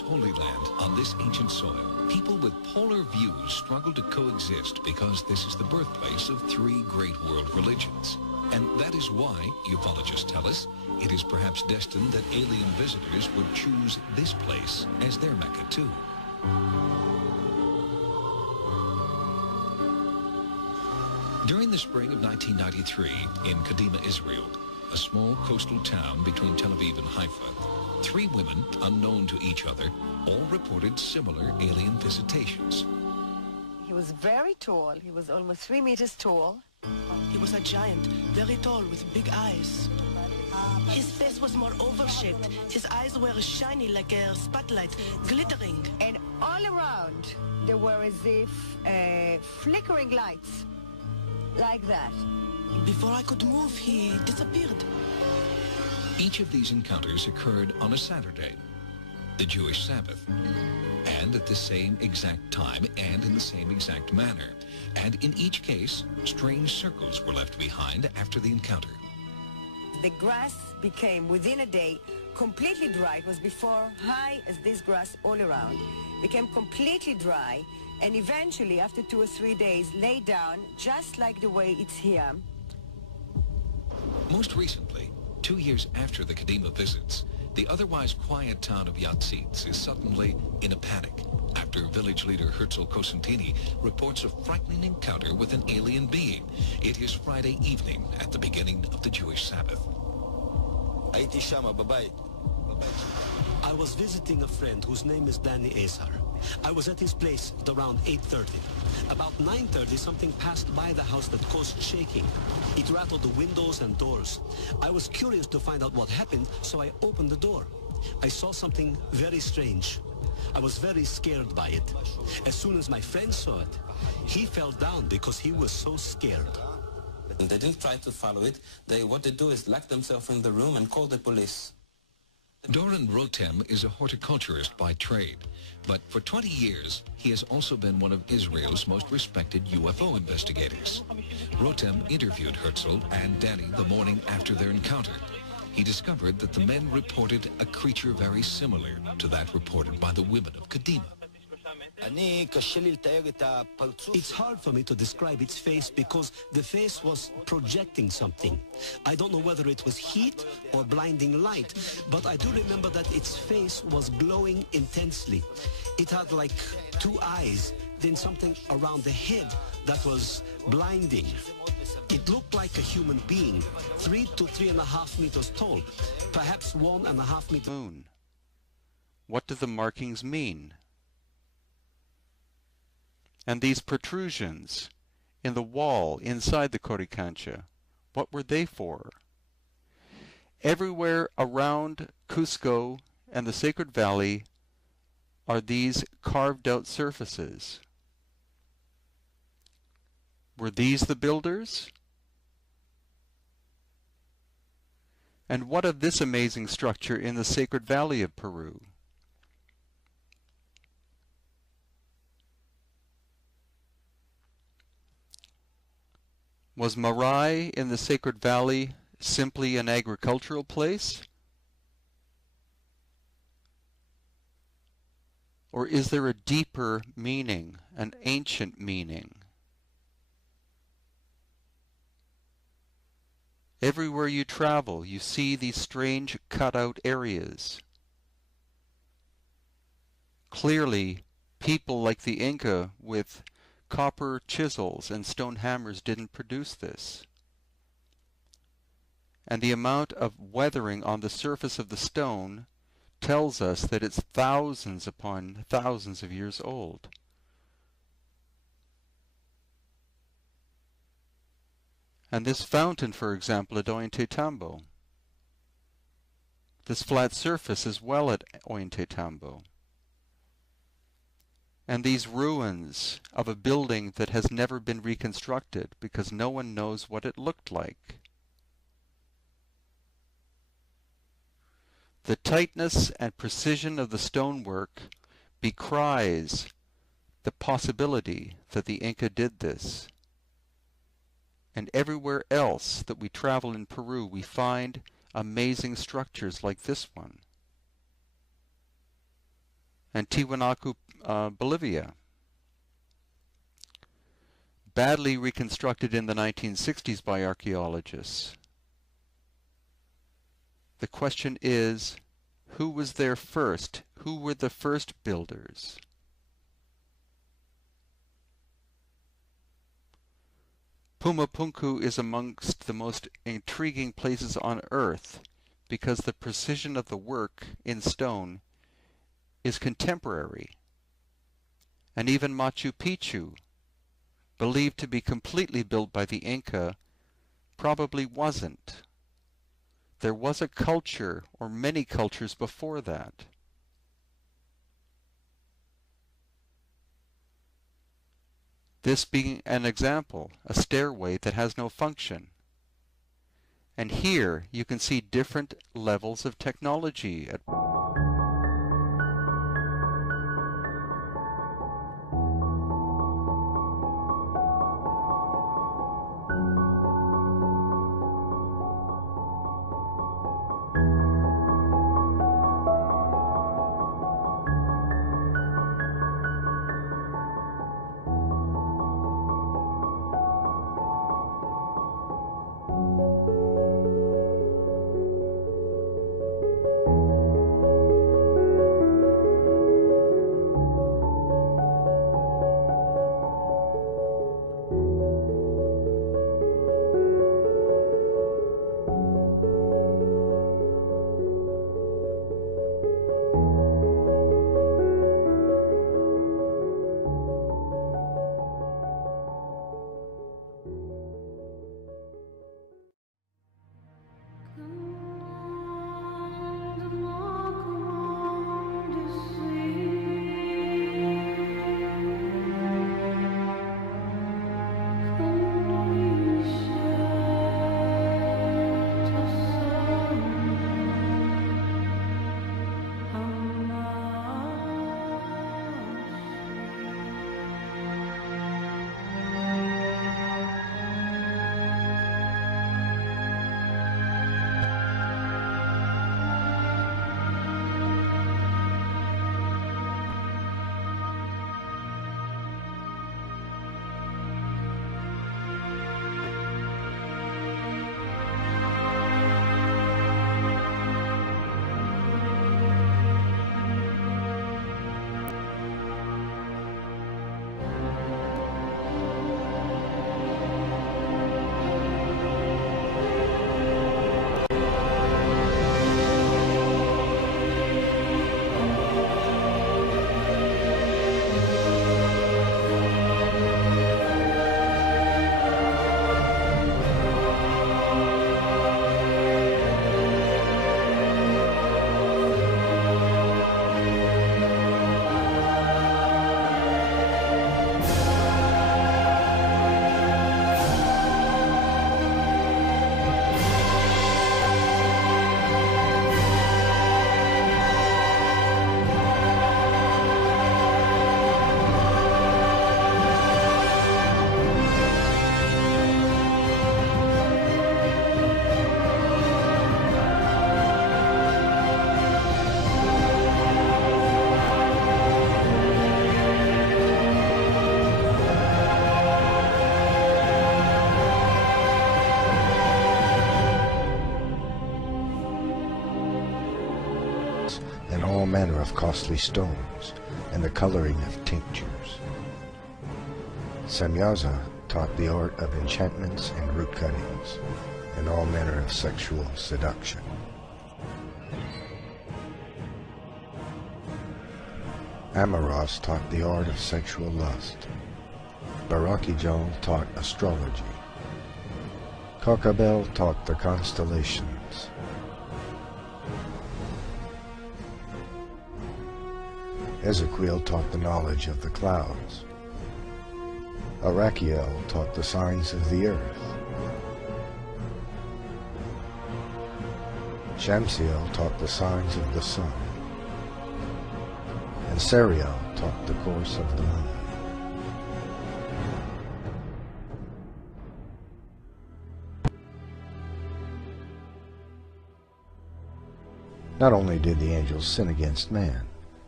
Holy Land on this ancient soil, people with polar views struggle to coexist because this is the birthplace of three great world religions. And that is why, ufologists tell us, it is perhaps destined that alien visitors would choose this place as their Mecca too. During the spring of 1993, in Kadima, Israel, a small coastal town between Tel Aviv and Haifa, three women, unknown to each other, all reported similar alien visitations. He was very tall. He was almost 3 meters tall. He was a giant, very tall, with big eyes. His face was more oval-shaped. His eyes were shiny like a spotlight, glittering. And all around, there were as if flickering lights, like that. Before I could move, he disappeared. Each of these encounters occurred on a Saturday, the Jewish Sabbath, and at the same exact time and in the same exact manner. And in each case, strange circles were left behind after the encounter. The grass became, within a day, completely dry. It was before high as this grass all around. Became completely dry, and eventually, after 2 or 3 days, lay down just like the way it's here. Most recently, 2 years after the Kadima visits, the otherwise quiet town of Yatzitz is suddenly in a panic after village leader Herzl Cosentini reports a frightening encounter with an alien being. It is Friday evening at the beginning of the Jewish Sabbath. I was visiting a friend whose name is Danny Azar. I was at his place at around 8:30. About 9:30, something passed by the house that caused shaking. It rattled the windows and doors. I was curious to find out what happened, so I opened the door. I saw something very strange. I was very scared by it. As soon as my friend saw it, he fell down because he was so scared. And they didn't try to follow it. What they do is lock themselves in the room and call the police. Doran Rotem is a horticulturist by trade, but for 20 years, he has also been one of Israel's most respected UFO investigators. Rotem interviewed Herzl and Danny the morning after their encounter. He discovered that the men reported a creature very similar to that reported by the women of Kadima. It's hard for me to describe its face because the face was projecting something. I don't know whether it was heat or blinding light, but I do remember that its face was glowing intensely. It had like 2 eyes, then something around the head that was blinding. It looked like a human being, 3 to 3.5 meters tall, perhaps 1.5 meters. Moon. What do the markings mean? And these protrusions in the wall inside the Coricancha, what were they for? Everywhere around Cusco and the Sacred Valley are these carved out surfaces. Were these the builders? And what of this amazing structure in the Sacred Valley of Peru? Was Marai in the Sacred Valley simply an agricultural place? Or is there a deeper meaning, an ancient meaning? Everywhere you travel, you see these strange cut-out areas. Clearly, people like the Inca with copper chisels and stone hammers didn't produce this. And the amount of weathering on the surface of the stone tells us that it's thousands upon thousands of years old. And this fountain, for example, at Ollantaytambo. This flat surface as well at Ollantaytambo. And these ruins of a building that has never been reconstructed because no one knows what it looked like. The tightness and precision of the stonework decries the possibility that the Inca did this. And everywhere else that we travel in Peru, we find amazing structures like this one. and Tiwanaku, Bolivia. Badly reconstructed in the 1960s by archaeologists. The question is, who was there first? Who were the first builders? Pumapunku is amongst the most intriguing places on Earth because the precision of the work in stone is contemporary. And even Machu Picchu, believed to be completely built by the Inca, probably wasn't. There was a culture, or many cultures before that. This being an example, a stairway that has no function. And here you can see different levels of technology at and all manner of costly stones, and the coloring of tinctures. Samyaza taught the art of enchantments and root cuttings, and all manner of sexual seduction. Amaras taught the art of sexual lust. Barakijal taught astrology. Kokabel taught the constellations. Ezequiel taught the knowledge of the clouds. Arachiel taught the signs of the earth. Shamsiel taught the signs of the sun. And Sariel taught the course of the moon. Not only did the angels sin against man,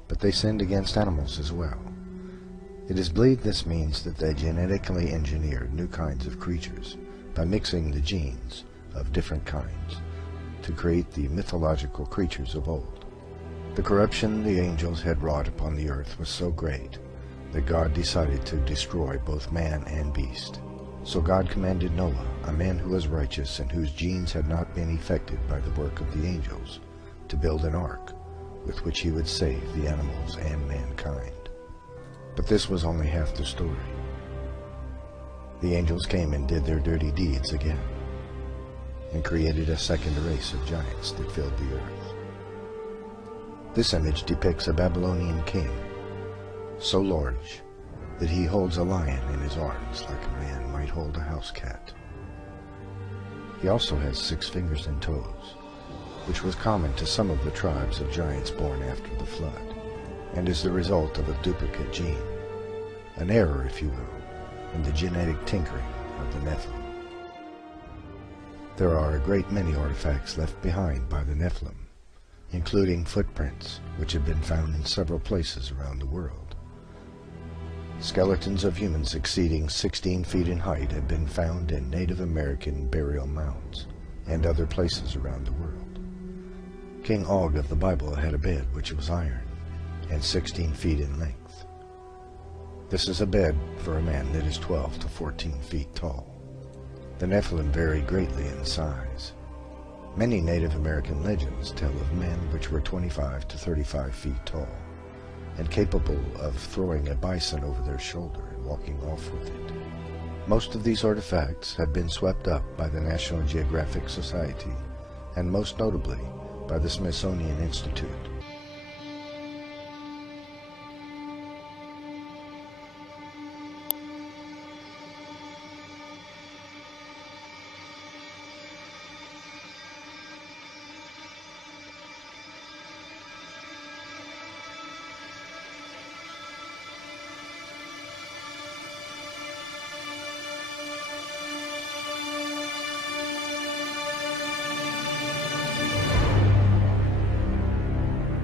but they sinned against animals as well. It is believed this means that they genetically engineered new kinds of creatures by mixing the genes of different kinds to create the mythological creatures of old. The corruption the angels had wrought upon the earth was so great that God decided to destroy both man and beast. So God commanded Noah, a man who was righteous and whose genes had not been affected by the work of the angels, to build an ark with which he would save the animals and mankind. But this was only half the story. The angels came and did their dirty deeds again, and created a second race of giants that filled the earth. This image depicts a Babylonian king, so large that he holds a lion in his arms like a man might hold a house cat. He also has 6 fingers and toes, which was common to some of the tribes of giants born after the flood, and is the result of a duplicate gene, an error, if you will, in the genetic tinkering of the Nephilim. There are a great many artifacts left behind by the Nephilim, including footprints, which have been found in several places around the world. Skeletons of humans exceeding 16 feet in height have been found in Native American burial mounds and other places around the world. King Og of the Bible had a bed which was iron and 16 feet in length. This is a bed for a man that is 12 to 14 feet tall. The Nephilim vary greatly in size. Many Native American legends tell of men which were 25 to 35 feet tall, and capable of throwing a bison over their shoulder and walking off with it. Most of these artifacts have been swept up by the National Geographic Society, and most notably by the Smithsonian Institute.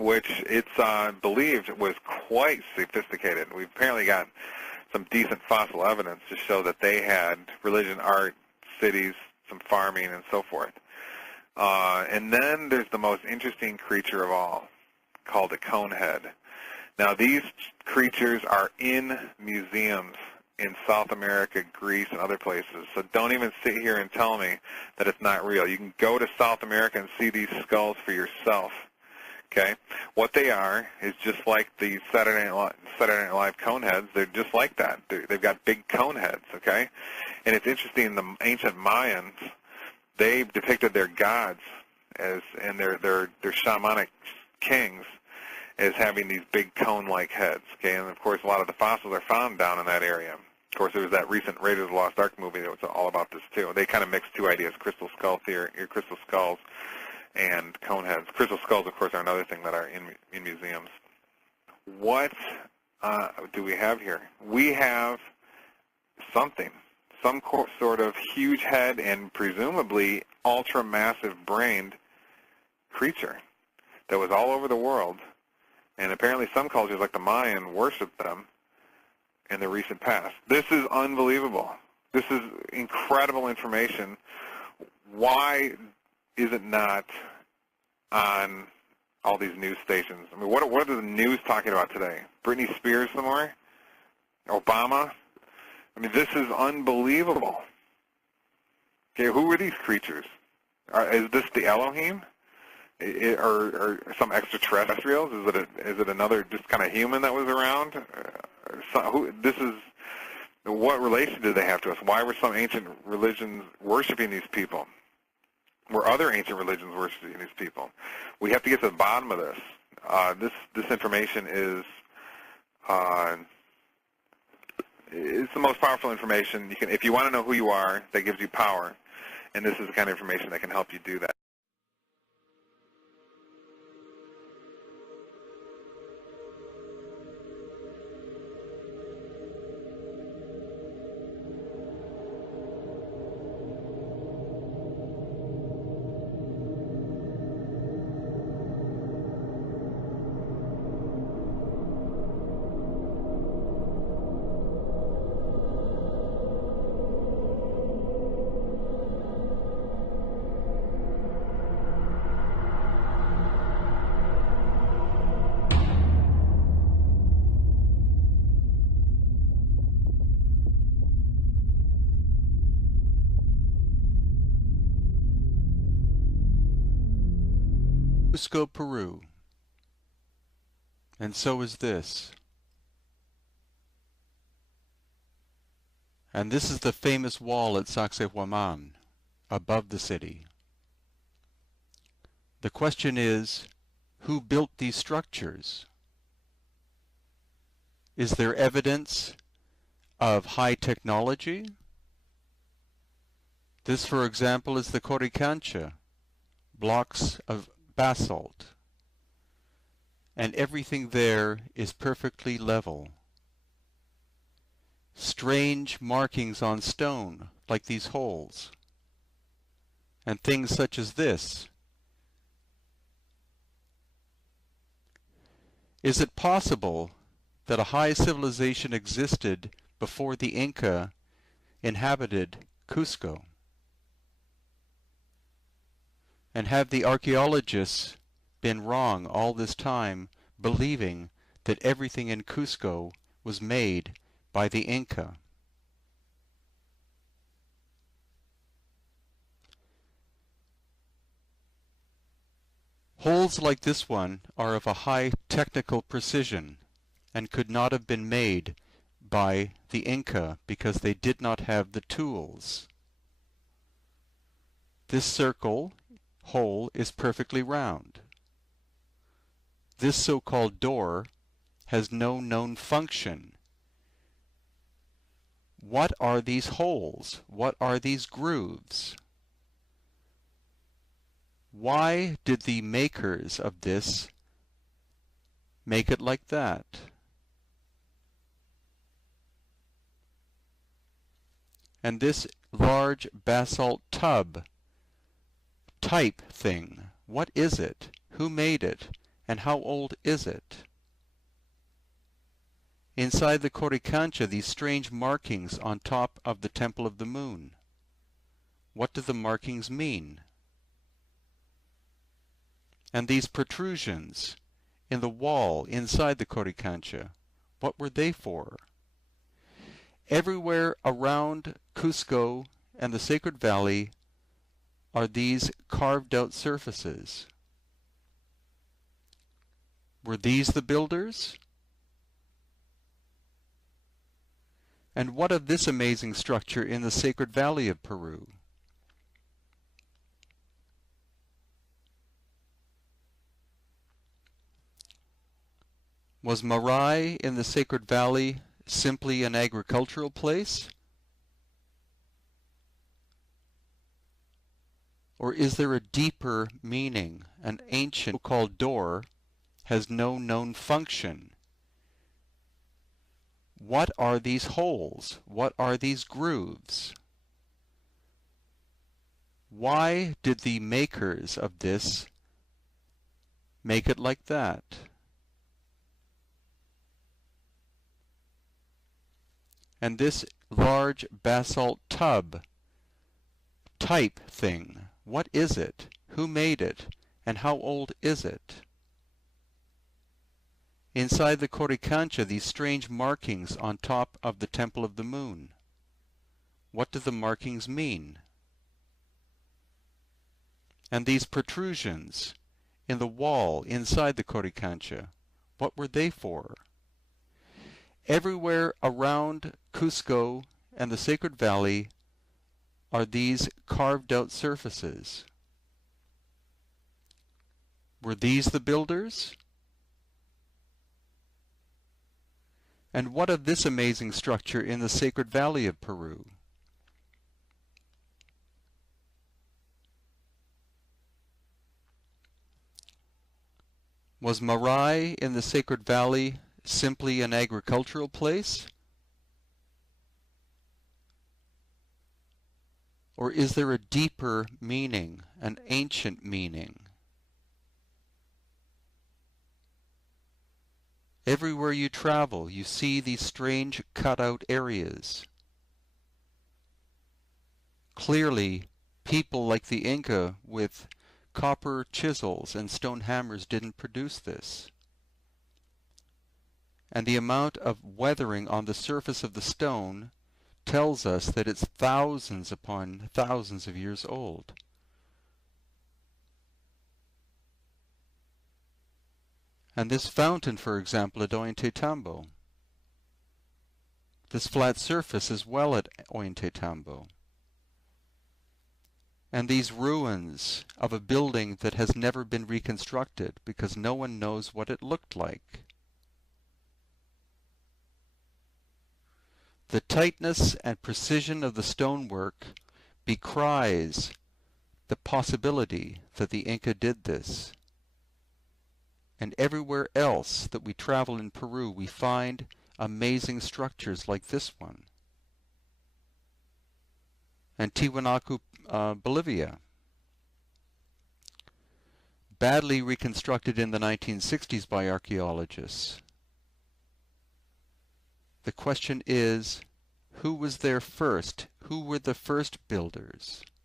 which it's believed was quite sophisticated. We've apparently got some decent fossil evidence to show that they had religion, art, cities, some farming, and so forth. And then there's the most interesting creature of all, called a conehead. Now, these creatures are in museums in South America, Greece, and other places. So don't even sit here and tell me that it's not real. You can go to South America and see these skulls for yourself. Okay? What they are is just like the Saturday Night Live cone heads. They're just like that. They've got big cone heads, okay? And it's interesting, the ancient Mayans, they depicted their gods as, and their shamanic kings as having these big cone-like heads, okay? And, of course, a lot of the fossils are found down in that area. Of course, there was that recent Raiders of the Lost Ark movie that was all about this, too. They kind of mixed two ideas, crystal skull theory, crystal skulls, and cone heads. Crystal skulls, of course, are another thing that are in museums. What do we have here? We have something, some sort of huge head and presumably ultra-massive brained creature that was all over the world, and apparently some cultures like the Mayan worshiped them in the recent past. This is unbelievable. This is incredible information. Why is it not on all these news stations? I mean, what are the news talking about today? Britney Spears some more? Obama? I mean, this is unbelievable. Okay, who are these creatures? Is this the Elohim? Or some extraterrestrials? Is it another just kind of human that was around? What relation did they have to us? Why were some ancient religions worshiping these people? Were other ancient religions worshiping these people? We have to get to the bottom of this. This information is it's the most powerful information. You can, if you want to know who you are, that gives you power, and this is the kind of information that can help you do that. Cusco, Peru. And so is this. And this is the famous wall at Sacsayhuaman, above the city. The question is, who built these structures? Is there evidence of high technology? This, for example, is the Coricancha, blocks of basalt, and everything there is perfectly level. Strange markings on stone, like these holes, and things such as this. Is it possible that a high civilization existed before the Inca inhabited Cusco? And have the archaeologists been wrong all this time, believing that everything in Cusco was made by the Inca? Holes like this one are of a high technical precision and could not have been made by the Inca because they did not have the tools. This circle hole is perfectly round. This so-called door has no known function. What are these holes? What are these grooves? Why did the makers of this make it like that? And this large basalt tub type thing, what is it? Who made it? and how old is it? Inside the Coricancha, these strange markings on top of the Temple of the Moon. What do the markings mean? And these protrusions in the wall inside the Coricancha, what were they for? Everywhere around Cusco and the Sacred Valley are these carved out surfaces. Were these the builders? And what of this amazing structure in the Sacred Valley of Peru? Was Marai in the Sacred Valley simply an agricultural place? Or is there a deeper meaning? An ancient so-called door has no known function. What are these holes? What are these grooves? Why did the makers of this make it like that? And this large basalt tub type thing, what is it? Who made it? And how old is it? Inside the Coricancha, these strange markings on top of the Temple of the Moon. What do the markings mean? And these protrusions in the wall inside the Coricancha, what were they for? Everywhere around Cusco and the Sacred Valley are these carved out surfaces. Were these the builders? And what of this amazing structure in the Sacred Valley of Peru? Was Marai in the Sacred Valley simply an agricultural place? Or is there a deeper meaning, an ancient meaning? Everywhere you travel, you see these strange cut-out areas. Clearly, people like the Inca with copper chisels and stone hammers didn't produce this. And the amount of weathering on the surface of the stone tells us that it's thousands upon thousands of years old. And this fountain, for example, at Ollantaytambo. This flat surface as well at Ollantaytambo. And these ruins of a building that has never been reconstructed because no one knows what it looked like. The tightness and precision of the stonework decries the possibility that the Inca did this. And everywhere else that we travel in Peru, we find amazing structures like this one. And Tiwanaku, Bolivia, badly reconstructed in the 1960s by archaeologists. The question is, who was there first? Who were the first builders?